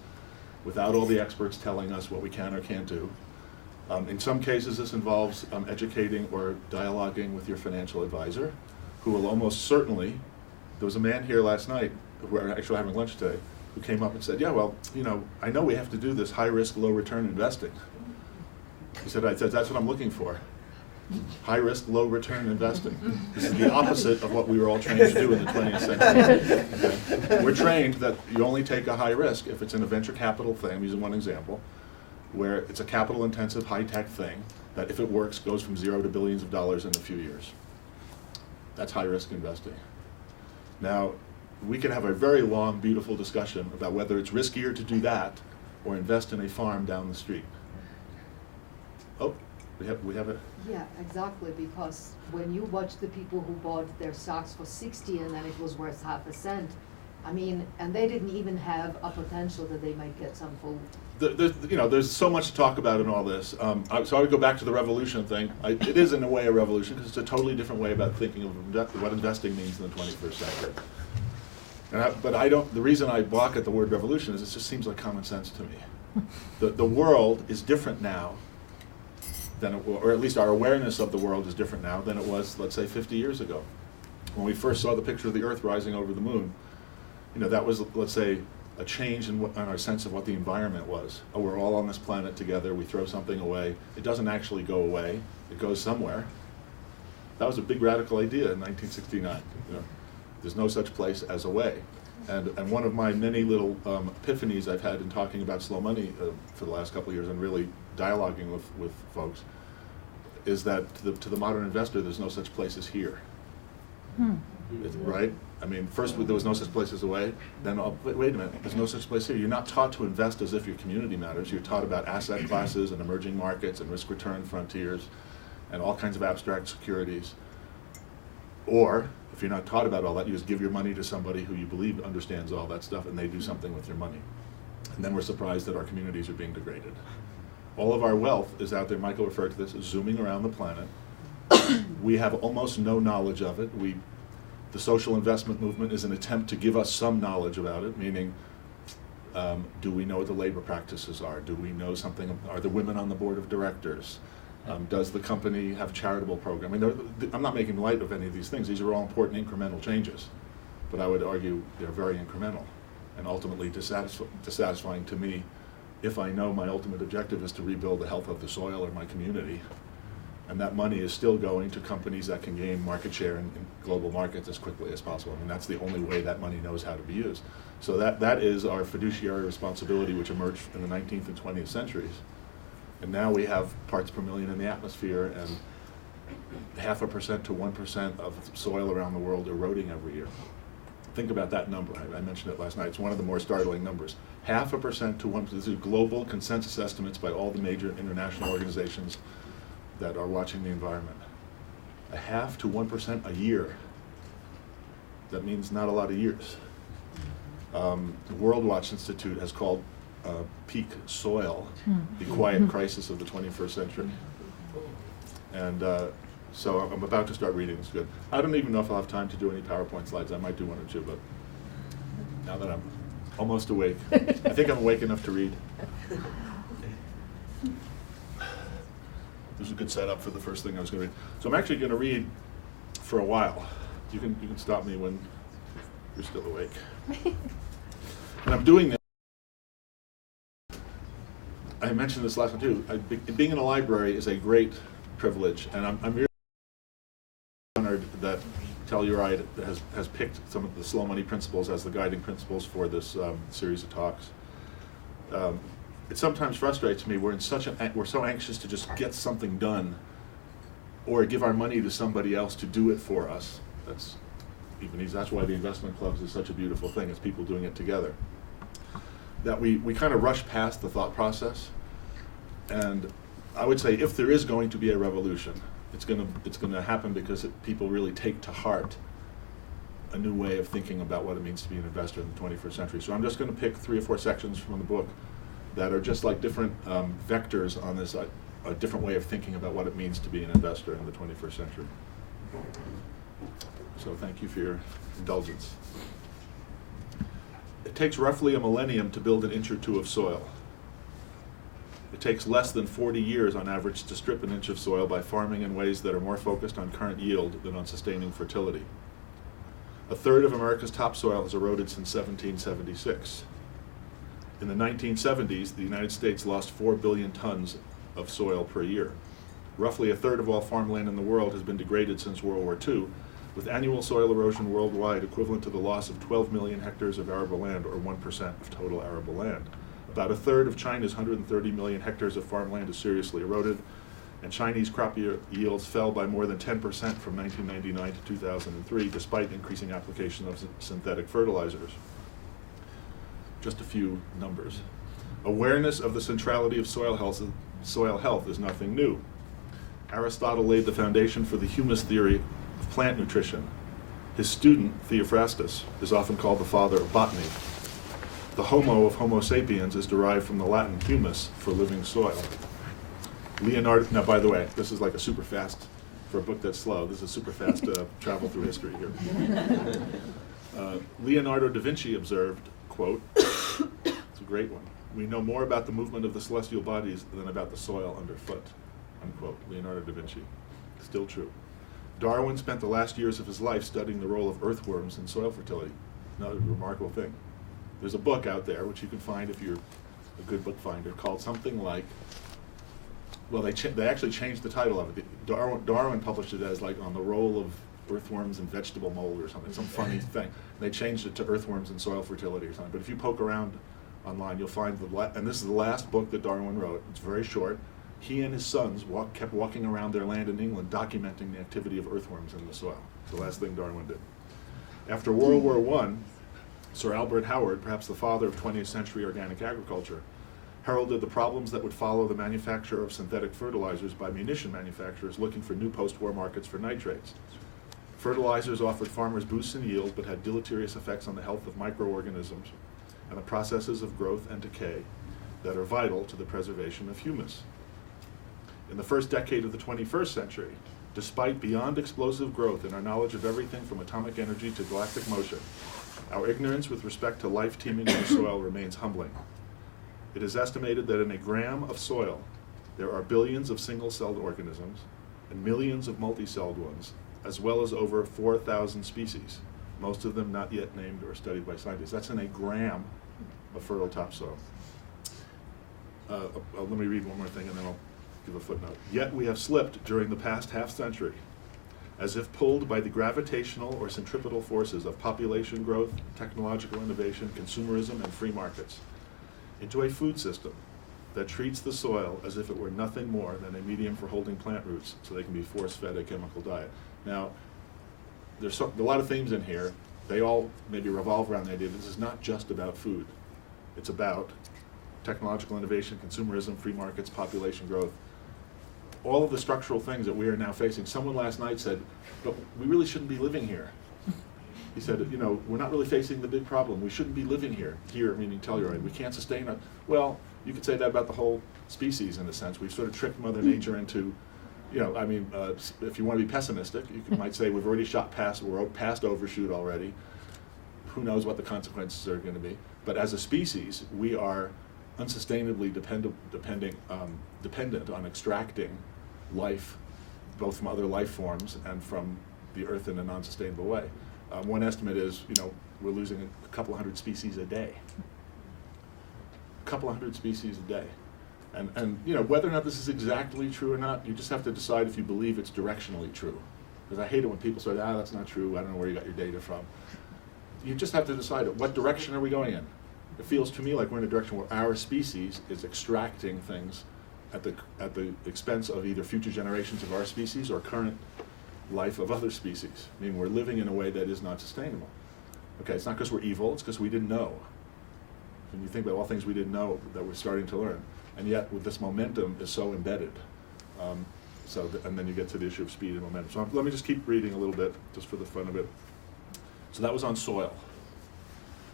without all the experts telling us what we can or can't do. In some cases, this involves educating or dialoguing with your financial advisor, who will almost certainly, there was a man here last night, who we're actually having lunch today, who came up and said, yeah, well, I know we have to do this high risk, low return investing. He said, that's what I'm looking for. High risk, low return investing. This is the opposite of what we were all trained to do in the 20th century. Okay? We're trained that you only take a high risk if it's in a venture capital thing. I'm using one example, where it's a capital intensive, high tech thing that if it works goes from zero to billions of dollars in a few years. That's high risk investing. Now, we can have a very long, beautiful discussion about whether it's riskier to do that or invest in a farm down the street. Oh, we have it. Yeah, exactly, because when you watch the people who bought their stocks for 60 and then it was worth half a cent, I mean, and they didn't even have a potential that they might get some food. There's so much to talk about in all this. So I would go back to the revolution thing. It is in a way a revolution because it's a totally different way about thinking of what investing means in the 21st century. The reason I balk at the word revolution is it just seems like common sense to me. The world is different now than it was, or at least our awareness of the world is different now than it was, let's say, 50 years ago. When we first saw the picture of the Earth rising over the moon, that was, let's say, a change in our sense of what the environment was. Oh, we're all on this planet together, we throw something away. It doesn't actually go away, it goes somewhere. That was a big radical idea in 1969. There's no such place as away. And one of my many little epiphanies I've had in talking about slow money for the last couple of years and really dialoguing with folks is that to the modern investor, there's no such place as here. Right? I mean, first there was no such place as away, then, wait a minute, there's no such place here. You're not taught to invest as if your community matters. You're taught about asset classes and emerging markets and risk return frontiers and all kinds of abstract securities. Or, if you're not taught about all that, you just give your money to somebody who you believe understands all that stuff and they do something with your money. And then we're surprised that our communities are being degraded. All of our wealth is out there, Michael referred to this, is zooming around the planet. We have almost no knowledge of it. The social investment movement is an attempt to give us some knowledge about it, meaning do we know what the labor practices are? Do we know something? Are the women on the board of directors? Does the company have a charitable program? I mean, I'm not making light of any of these things. These are all important incremental changes. But I would argue they're very incremental and ultimately dissatisfying to me if I know my ultimate objective is to rebuild the health of the soil or my community. And that money is still going to companies that can gain market share in global markets as quickly as possible. I mean, that's the only way that money knows how to be used. So that is our fiduciary responsibility, which emerged in the 19th and 20th centuries. And now we have parts per million in the atmosphere and 0.5% to 1% of soil around the world eroding every year. Think about that number. I mentioned it last night. It's one of the more startling numbers. 0.5% to 1%. These are global consensus estimates by all the major international organizations that are watching the environment. 0.5% to 1% a year. That means not a lot of years. The World Watch Institute has called peak soil the quiet crisis of the 21st century. And so I'm about to start reading. It's good. I don't even know if I'll have time to do any PowerPoint slides. I might do one or two, but now that I'm almost awake, I think I'm awake enough to read. This is a good setup for the first thing I was going to read. So I'm actually going to read for a while. You can stop me when you're still awake. And I'm doing this. I mentioned this last one too. Being in a library is a great privilege, and I'm really honored that Telluride has picked some of the slow money principles as the guiding principles for this series of talks. It sometimes frustrates me. We're so anxious to just get something done, or give our money to somebody else to do it for us. That's why the investment clubs is such a beautiful thing. It's people doing it together. That we kind of rush past the thought process, and I would say if there is going to be a revolution, it's going to happen because people really take to heart a new way of thinking about what it means to be an investor in the 21st century. So I'm just going to pick 3 or 4 sections from the book that are just like different vectors on this a different way of thinking about what it means to be an investor in the 21st century. So thank you for your indulgence. It takes roughly a millennium to build an inch or two of soil. It takes less than 40 years on average to strip an inch of soil by farming in ways that are more focused on current yield than on sustaining fertility. A third of America's topsoil has eroded since 1776. In the 1970s, the United States lost 4 billion tons of soil per year. Roughly a third of all farmland in the world has been degraded since World War II, with annual soil erosion worldwide equivalent to the loss of 12 million hectares of arable land, or 1% of total arable land. About a third of China's 130 million hectares of farmland is seriously eroded, and Chinese crop yields fell by more than 10% from 1999 to 2003, despite increasing application of synthetic fertilizers. Just a few numbers. Awareness of the centrality of soil health is nothing new. Aristotle laid the foundation for the humus theory of plant nutrition. His student, Theophrastus, is often called the father of botany. The homo of Homo sapiens is derived from the Latin humus, for living soil. Leonardo, now by the way, this is like a super fast, for a book that's slow, this is super fast travel through history here. Leonardo da Vinci observed, quote, it's a great one, "We know more about the movement of the celestial bodies than about the soil underfoot," unquote, Leonardo da Vinci. Still true. Darwin spent the last years of his life studying the role of earthworms in soil fertility. Another remarkable thing. There's a book out there, which you can find if you're a good book finder, called something like, well, they actually changed the title of it. Darwin published it as like on the role of earthworms and vegetable mold or something, some funny thing. They changed it to earthworms and soil fertility or something. But if you poke around online, you'll find and this is the last book that Darwin wrote. It's very short. He and his sons kept walking around their land in England, documenting the activity of earthworms in the soil. It's the last thing Darwin did. After World War I, Sir Albert Howard, perhaps the father of 20th century organic agriculture, heralded the problems that would follow the manufacture of synthetic fertilizers by munition manufacturers looking for new post-war markets for nitrates. Fertilizers offered farmers boosts in yield, but had deleterious effects on the health of microorganisms and the processes of growth and decay that are vital to the preservation of humus. In the first decade of the 21st century, despite beyond explosive growth in our knowledge of everything from atomic energy to galactic motion, our ignorance with respect to life teeming in the soil remains humbling. It is estimated that in a gram of soil, there are billions of single-celled organisms and millions of multi-celled ones, as well as over 4,000 species, most of them not yet named or studied by scientists. That's in a gram of fertile topsoil. Let me read one more thing and then I'll give a footnote. Yet we have slipped during the past half-century, as if pulled by the gravitational or centripetal forces of population growth, technological innovation, consumerism, and free markets, into a food system that treats the soil as if it were nothing more than a medium for holding plant roots so they can be force-fed a chemical diet. Now, there's a lot of themes in here. They all maybe revolve around the idea that this is not just about food. It's about technological innovation, consumerism, free markets, population growth, all of the structural things that we are now facing. Someone last night said, but we really shouldn't be living here. He said, you know, we're not really facing the big problem. We shouldn't be living here, meaning Telluride. We can't sustain it. Well, you could say that about the whole species in a sense. We've sort of tricked Mother Nature into, you know, I mean, if you want to be pessimistic, you might say we've already we're past overshoot already. Who knows what the consequences are going to be. But as a species, we are unsustainably dependent on extracting life, both from other life forms and from the earth in a non-sustainable way. One estimate is, you know, we're losing a couple hundred species a day. A couple hundred species a day. And you know, whether or not this is exactly true or not, you just have to decide if you believe it's directionally true. Because I hate it when people say, that's not true, I don't know where you got your data from. You just have to decide what direction are we going in. It feels to me like we're in a direction where our species is extracting things at the expense of either future generations of our species or current life of other species. I mean, we're living in a way that is not sustainable. Okay, it's not because we're evil, it's because we didn't know. When you think about all things we didn't know that we're starting to learn. And yet, with this momentum is so embedded. And then you get to the issue of speed and momentum. So let me just keep reading a little bit, just for the fun of it. So that was on soil.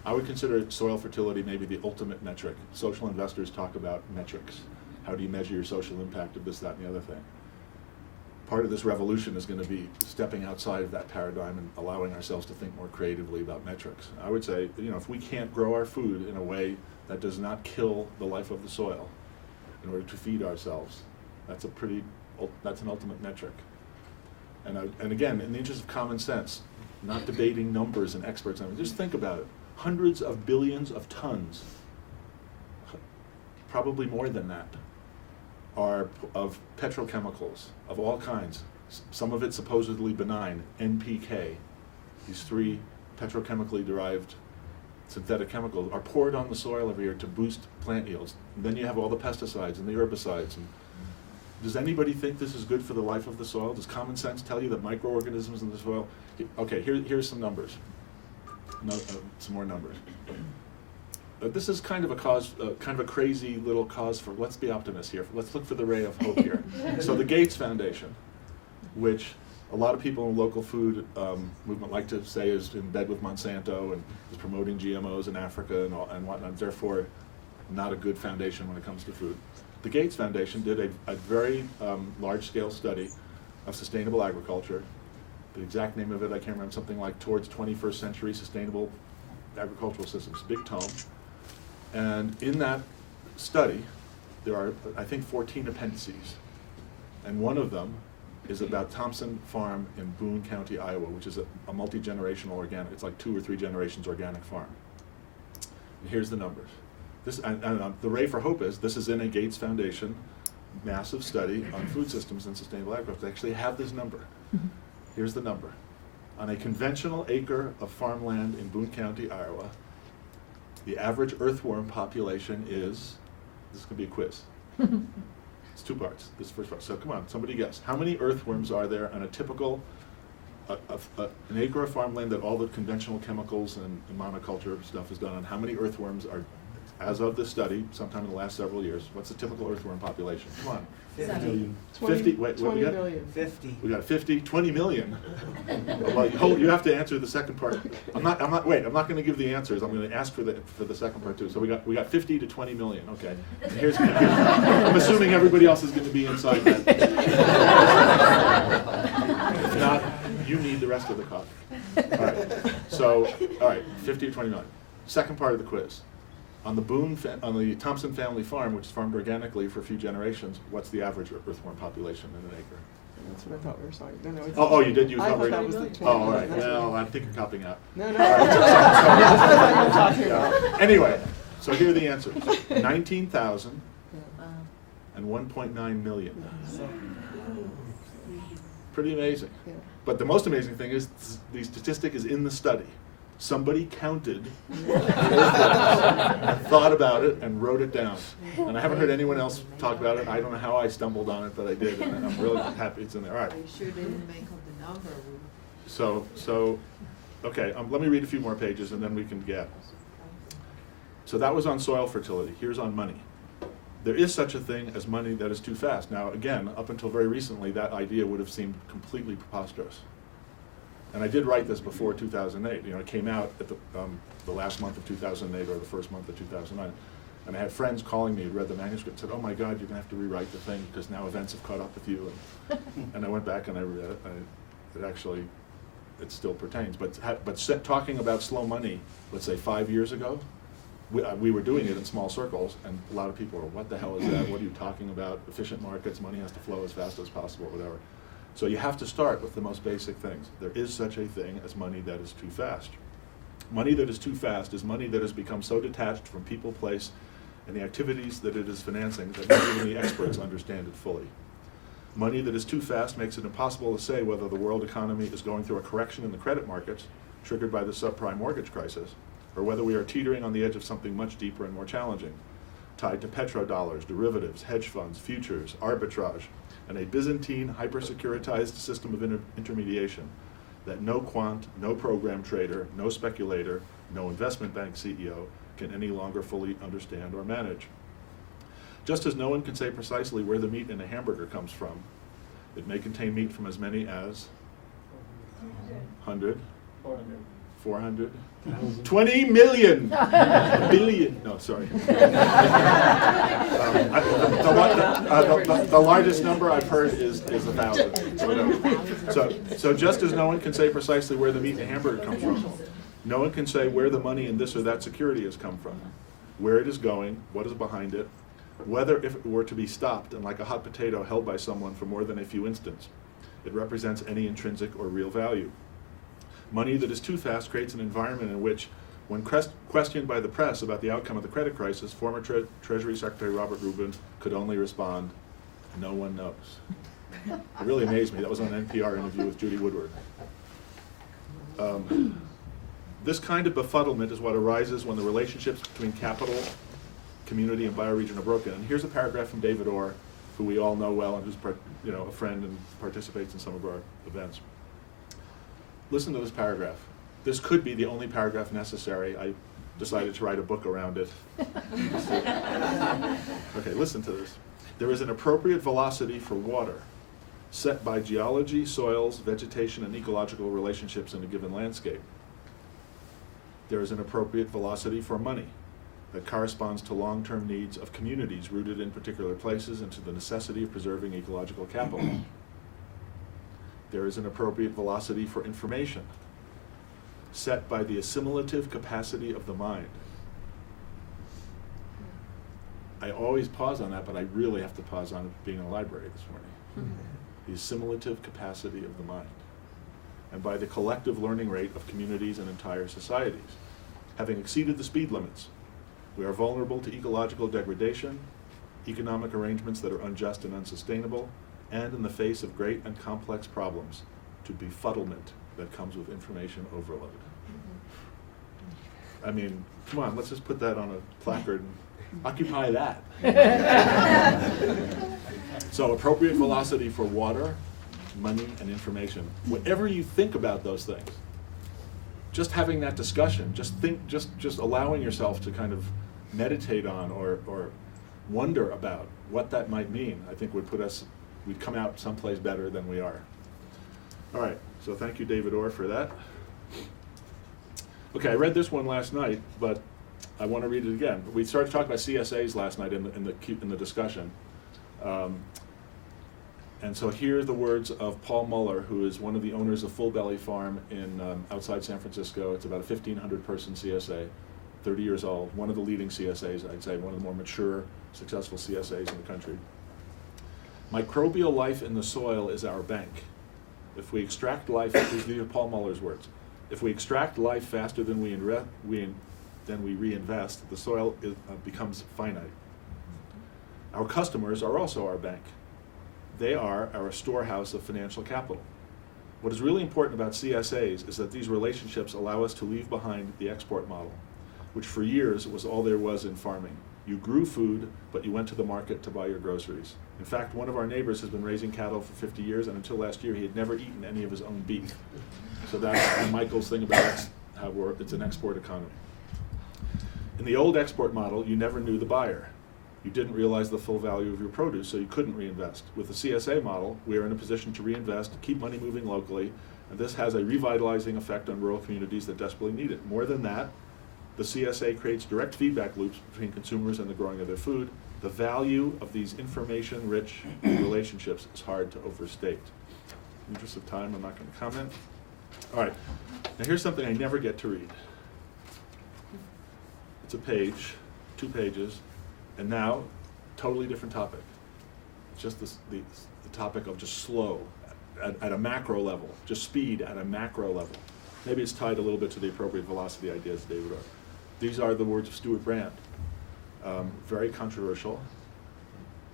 I would consider soil fertility maybe the ultimate metric. Social investors talk about metrics. How do you measure your social impact of this, that, and the other thing? part of this revolution is going to be stepping outside of that paradigm and allowing ourselves to think more creatively about metrics. I would say, if we can't grow our food in a way that does not kill the life of the soil in order to feed ourselves, that's an ultimate metric. And again, in the interest of common sense, not debating numbers and experts, just think about it. Hundreds of billions of tons, probably more than that, are of petrochemicals of all kinds. Some of it supposedly benign, NPK. These 3 petrochemically derived synthetic chemicals are poured on the soil every year to boost plant yields. And then you have all the pesticides and the herbicides. And does anybody think this is good for the life of the soil? Does common sense tell you that microorganisms in the soil? Okay, here's some numbers. Some more numbers. This is kind of a cause, kind of a crazy little cause for, let's be optimists here. Let's look for the ray of hope here. So the Gates Foundation, which a lot of people in the local food movement like to say is in bed with Monsanto and is promoting GMOs in Africa and whatnot, therefore not a good foundation when it comes to food. The Gates Foundation did a very large-scale study of sustainable agriculture. The exact name of it, I can't remember, something like Towards 21st Century Sustainable Agricultural Systems, big tome. And in that study, there are, I think, 14 appendices. And one of them is about Thompson Farm in Boone County, Iowa, which is a multi-generational organic, it's like 2 or 3 generations organic farm. And here's the numbers. The ray for hope is, this is in a Gates Foundation massive study on food systems and sustainable agriculture. They actually have this number. Here's the number. On a conventional acre of farmland in Boone County, Iowa, the average earthworm population is, this could be a quiz. It's 2 parts, this first part. So come on, somebody guess. How many earthworms are there on a typical, an acre of farmland that all the conventional chemicals and monoculture stuff is done on? How many earthworms are, as of this study, sometime in the last several years, what's the typical earthworm population? Come on. 50. 50, wait, what 20 we got? million. 50. We got 50, 20 million. Well, you have to answer the second part. I'm not gonna give the answers. I'm gonna ask for the second part too. So we got 50 to 20 million, okay. And here's I'm assuming everybody else is gonna be inside that. If not, you need the rest of the coffee. All right, so, 50 to 20 million. Second part of the quiz. On the Thompson family farm, which is farmed organically for a few generations, what's the average earthworm population in an acre? That's what I thought we were saying. No, it's Oh, you did use I numbers? thought that was the 20 Oh, all right, million. That's well, what- I think you're copying out. No, All right, that's what I thought you were talking about. Anyway, so here are the answers. 19,000 Yeah. and 1.9 million. So, Pretty amazing. yeah. But the most amazing thing is the statistic is in the study. Somebody counted, thought about it, and wrote it down. And I haven't heard anyone else talk about it. I don't know how I stumbled on it, but I did, and I'm really happy it's in there. All right. Are you sure they didn't make up the number? So, okay, let me read a few more pages and then we can get. So that was on soil fertility. Here's on money. There is such a thing as money that is too fast. Now, again, up until very recently, that idea would have seemed completely preposterous. And I did write this before 2008. It came out at the last month of 2008 or the first month of 2009. And I had friends calling me who read the manuscript and said, "Oh my God, you're going to have to rewrite the thing because now events have caught up with you." And I went back and I read it. It still pertains. But talking about slow money, let's say 5 years ago, we were doing it in small circles, and a lot of people were, "What the hell is that? What are you talking about? Efficient markets, money has to flow as fast as possible," whatever. So you have to start with the most basic things. There is such a thing as money that is too fast. Money that is too fast is money that has become so detached from people, place, and the activities that it is financing that not even the experts understand it fully. Money that is too fast makes it impossible to say whether the world economy is going through a correction in the credit markets triggered by the subprime mortgage crisis, or whether we are teetering on the edge of something much deeper and more challenging, tied to petrodollars, derivatives, hedge funds, futures, arbitrage, and a Byzantine hyper-securitized system of intermediation that no quant, no program trader, no speculator, no investment bank CEO can any longer fully understand or manage. Just as no one can say precisely where the meat in a hamburger comes from, it may contain meat from as many as 100, 400? 20 million! A billion, no, sorry. The largest number I've heard is 1,000. So just as no one can say precisely where the meat in the hamburger comes from, no one can say where the money in this or that security has come from, where it is going, what is behind it, whether if it were to be stopped and like a hot potato held by someone for more than a few instants, it represents any intrinsic or real value. Money that is too fast creates an environment in which, when questioned by the press about the outcome of the credit crisis, former Treasury Secretary Robert Rubin could only respond, "No one knows." It really amazed me. That was on an NPR interview with Judy Woodward. This kind of befuddlement is what arises when the relationships between capital, community, and bioregion are broken. And here's a paragraph from David Orr, who we all know well and who's a friend and participates in some of our events. Listen to this paragraph. This could be the only paragraph necessary. I decided to write a book around it. Okay, listen to this. There is an appropriate velocity for water set by geology, soils, vegetation, and ecological relationships in a given landscape. There is an appropriate velocity for money that corresponds to long-term needs of communities rooted in particular places and to the necessity of preserving ecological capital. There is an appropriate velocity for information set by the assimilative capacity of the mind. I always pause on that, but I really have to pause on it being in a library this morning. The assimilative capacity of the mind. And by the collective learning rate of communities and entire societies. Having exceeded the speed limits, we are vulnerable to ecological degradation, economic arrangements that are unjust and unsustainable, and in the face of great and complex problems, to befuddlement that comes with information overload. I mean, come on, let's just put that on a placard and occupy that. So appropriate velocity for water, money, and information. Whatever you think about those things, just having that discussion, just allowing yourself to kind of meditate on or wonder about what that might mean, I think we'd come out someplace better than we are. All right, so thank you, David Orr, for that. Okay, I read this one last night, but I want to read it again. We started talking about CSAs last night in the discussion. And so here are the words of Paul Muller, who is one of the owners of Full Belly Farm in outside San Francisco. It's about a 1,500-person CSA, 30 years old, one of the leading CSAs, I'd say, one of the more mature, successful CSAs in the country. Microbial life in the soil is our bank. If we extract life, these are Paul Muller's words, if we extract life faster than we reinvest, the soil becomes finite. Our customers are also our bank. They are our storehouse of financial capital. What is really important about CSAs is that these relationships allow us to leave behind the export model, which for years was all there was in farming. You grew food, but you went to the market to buy your groceries. In fact, one of our neighbors has been raising cattle for 50 years, and until last year, he had never eaten any of his own beef. So that's Michael's thing about how it's an export economy. In the old export model, you never knew the buyer. You didn't realize the full value of your produce, so you couldn't reinvest. With the CSA model, we are in a position to reinvest, keep money moving locally, and this has a revitalizing effect on rural communities that desperately need it. More than that, the CSA creates direct feedback loops between consumers and the growing of their food. The value of these information-rich relationships is hard to overstate. In the interest of time, I'm not going to comment. All right, now here's something I never get to read. It's a page, 2 pages, and now, totally different topic. It's just the topic of just slow at a macro level, just speed at a macro level. Maybe it's tied a little bit to the appropriate velocity ideas, David. These are the words of Stuart Brand. Very controversial,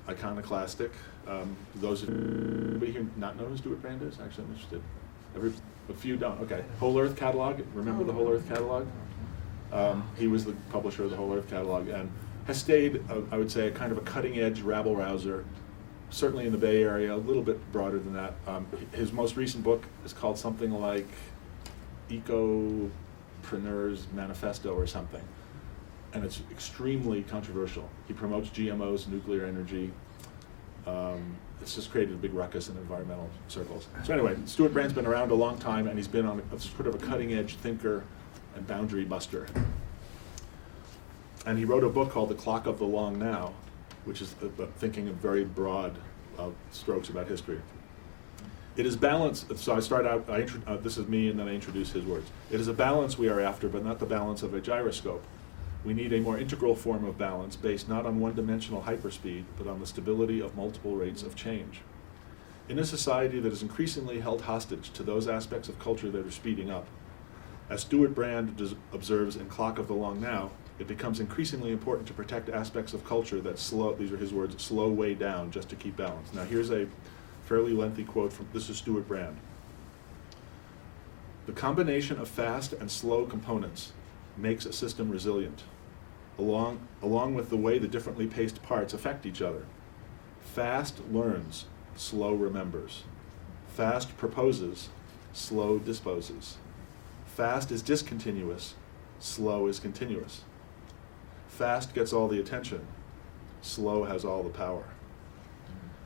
iconoclastic. Those of you here not know who Stuart Brand is? Actually, I'm interested. A few don't. Okay. Whole Earth Catalog. Remember the Whole Earth Catalog? He was the publisher of the Whole Earth Catalog and has stayed, I would say, a kind of a cutting-edge rabble-rouser, certainly in the Bay Area, a little bit broader than that. His most recent book is called something like Ecopreneur's Manifesto or something, and it's extremely controversial. He promotes GMOs, nuclear energy. It's just created a big ruckus in environmental circles. So anyway, Stuart Brand's been around a long time, and he's been on a sort of a cutting-edge thinker and boundary buster. And he wrote a book called The Clock of the Long Now, which is thinking of very broad strokes about history. It is balance, so I start out, this is me, and then I introduce his words. It is a balance we are after, but not the balance of a gyroscope. We need a more integral form of balance based not on one-dimensional hyperspeed, but on the stability of multiple rates of change. In a society that is increasingly held hostage to those aspects of culture that are speeding up, as Stuart Brand observes in Clock of the Long Now, it becomes increasingly important to protect aspects of culture that slow, these are his words, slow way down just to keep balance. Now here's a fairly lengthy quote from, this is Stuart Brand. The combination of fast and slow components makes a system resilient, along with the way the differently paced parts affect each other. Fast learns, slow remembers. Fast proposes, slow disposes. Fast is discontinuous, slow is continuous. Fast gets all the attention, slow has all the power.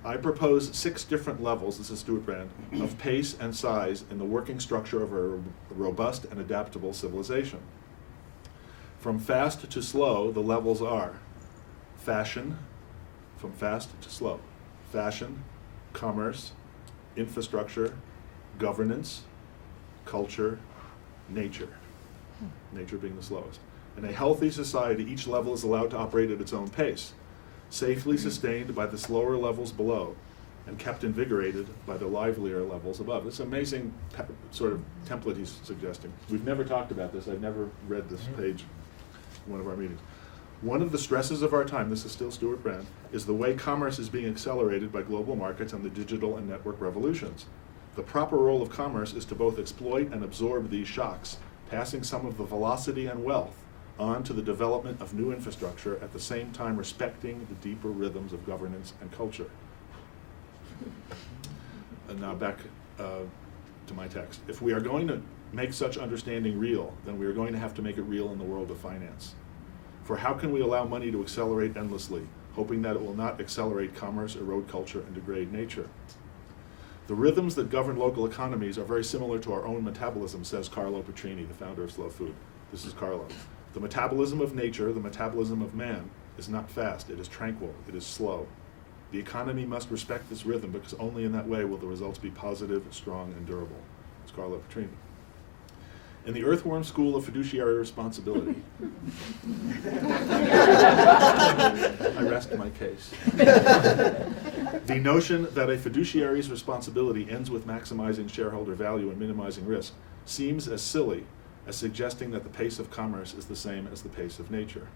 I propose 6 different levels, this is Stuart Brand, of pace and size in the working structure of a robust and adaptable civilization. From fast to slow, the levels are fashion, from fast to slow, fashion, commerce, infrastructure, governance, culture, nature. Nature being the slowest. In a healthy society, each level is allowed to operate at its own pace, safely sustained by the slower levels below, and kept invigorated by the livelier levels above. It's an amazing sort of template he's suggesting. We've never talked about this. I've never read this page in one of our meetings. One of the stresses of our time, this is still Stuart Brand, is the way commerce is being accelerated by global markets and the digital and network revolutions. The proper role of commerce is to both exploit and absorb these shocks, passing some of the velocity and wealth on to the development of new infrastructure, at the same time respecting the deeper rhythms of governance and culture. And now back to my text. If we are going to make such understanding real, then we are going to have to make it real in the world of finance. For how can we allow money to accelerate endlessly, hoping that it will not accelerate commerce, erode culture, and degrade nature? The rhythms that govern local economies are very similar to our own metabolism, says Carlo Petrini, the founder of Slow Food. This is Carlo. The metabolism of nature, the metabolism of man, is not fast, it is tranquil, it is slow. The economy must respect this rhythm, because only in that way will the results be positive, strong, and durable. It's Carlo Petrini. In the Earthworm School of Fiduciary Responsibility, I rest my case. The notion that a fiduciary's responsibility ends with maximizing shareholder value and minimizing risk seems as silly as suggesting that the pace of commerce is the same as the pace of nature.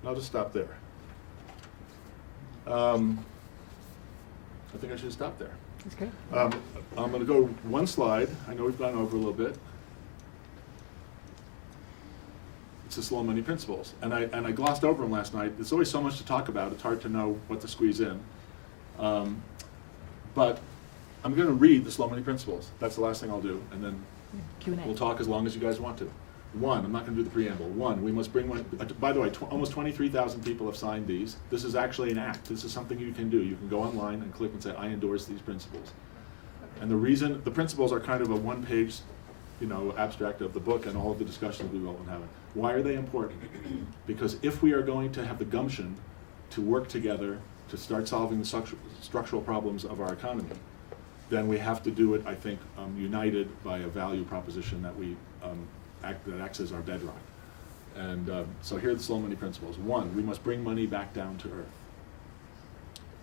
And I'll just stop there. I think I should stop there. That's good. I'm going to go one slide. I know we've gone over a little bit. It's the slow money principles. And I glossed over them last night. There's always so much to talk about. It's hard to know what to squeeze in. But I'm going to read the slow money principles. That's the last thing I'll do. And then Q&A. we'll talk as long as you guys want to. 1, I'm not going to do the preamble. 1, we must bring money. By the way, almost 23,000 people have signed these. This is actually an act. This is something you can do. You can go online and click and say, I endorse these principles. And the reason, the principles are kind of a one-page, abstract of the book and all of the discussions we've all been having. Why are they important? Because if we are going to have the gumption to work together to start solving the structural problems of our economy, then we have to do it, I think, united by a value proposition that that acts as our bedrock. And so here are the slow money principles. 1, we must bring money back down to earth.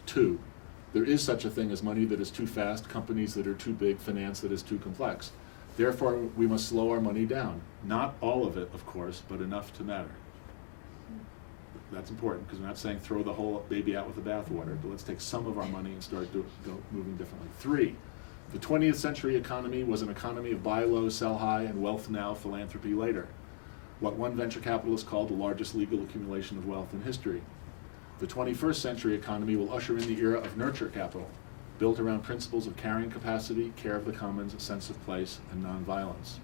2, there is such a thing as money that is too fast, companies that are too big, finance that is too complex. Therefore, we must slow our money down. Not all of it, of course, but enough to matter. That's important, because we're not saying throw the whole baby out with the bathwater, but let's take some of our money and start moving differently. 3, the 20th century economy was an economy of buy low, sell high, and wealth now, philanthropy later. What one venture capitalist called the largest legal accumulation of wealth in history. The 21st century economy will usher in the era of nurture capital, built around principles of carrying capacity, care of the commons, sense of place, and nonviolence.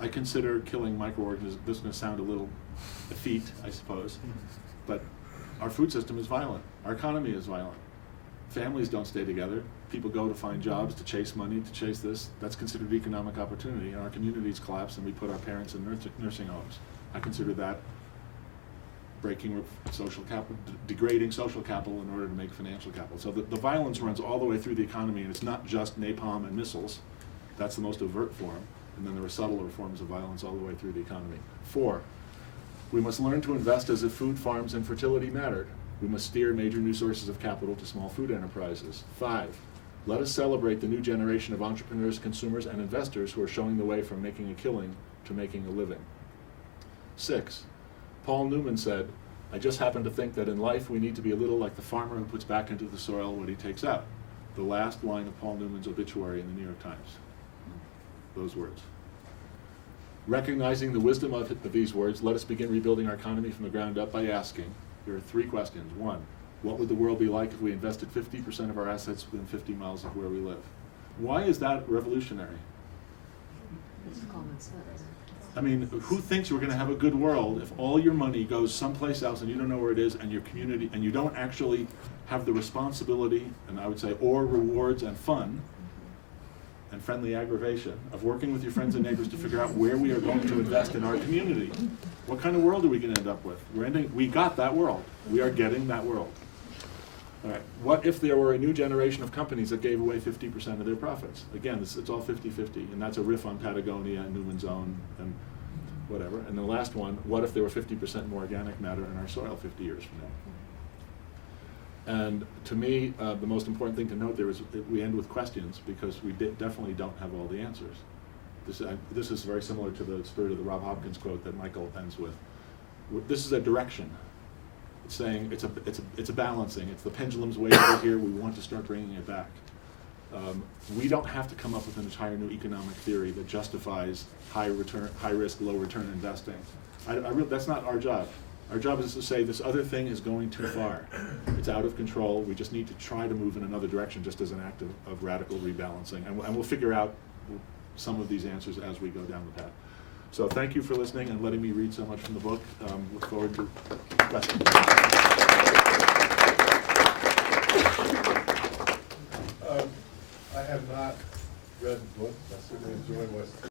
I consider killing microorganisms, this is going to sound a little effete, I suppose, but our food system is violent. Our economy is violent. Families don't stay together. People go to find jobs, to chase money, to chase this. That's considered economic opportunity. And our communities collapse and we put our parents in nursing homes. I consider that breaking social capital, degrading social capital in order to make financial capital. So the violence runs all the way through the economy, and it's not just napalm and missiles. That's the most overt form. And then there are subtler forms of violence all the way through the economy. 4, we must learn to invest as if food farms and fertility mattered. We must steer major new sources of capital to small food enterprises. 5, let us celebrate the new generation of entrepreneurs, consumers, and investors who are showing the way from making a killing to making a living. 6, Paul Newman said, I just happen to think that in life we need to be a little like the farmer who puts back into the soil what he takes out. The last line of Paul Newman's obituary in the New York Times. Those words. Recognizing the wisdom of these words, let us begin rebuilding our economy from the ground up by asking, there are 3 questions. 1, what would the world be like if we invested 50% of our assets within 50 miles of where we live? Why is that revolutionary? It's common sense. I mean, who thinks we're going to have a good world if all your money goes someplace else and you don't know where it is, and your community, and you don't actually have the responsibility, and I would say, or rewards and fun, and friendly aggravation of working with your friends and neighbors to figure out where we are going to invest in our community? What kind of world are we going to end up with? We got that world. We are getting that world. All right. What if there were a new generation of companies that gave away 50% of their profits? Again, it's all 50-50, and that's a riff on Patagonia and Newman's Own and whatever. And the last one, what if there were 50% more organic matter in our soil 50 years from now? And to me, the most important thing to note there is that we end with questions, because we definitely don't have all the answers. This is very similar to the spirit of the Rob Hopkins quote that Michael ends with. This is a direction. It's saying it's a balancing. It's the pendulum's way over here. We want to start bringing it back. We don't have to come up with an entire new economic theory that justifies high risk, low return investing. That's not our job. Our job is to say this other thing is going too far. It's out of control. We just need to try to move in another direction, just as an act of radical rebalancing. And we'll figure out some of these answers as we go down the path. So thank you for listening and letting me read so much from the book. Look forward to questions. I have not read the book. I certainly enjoy what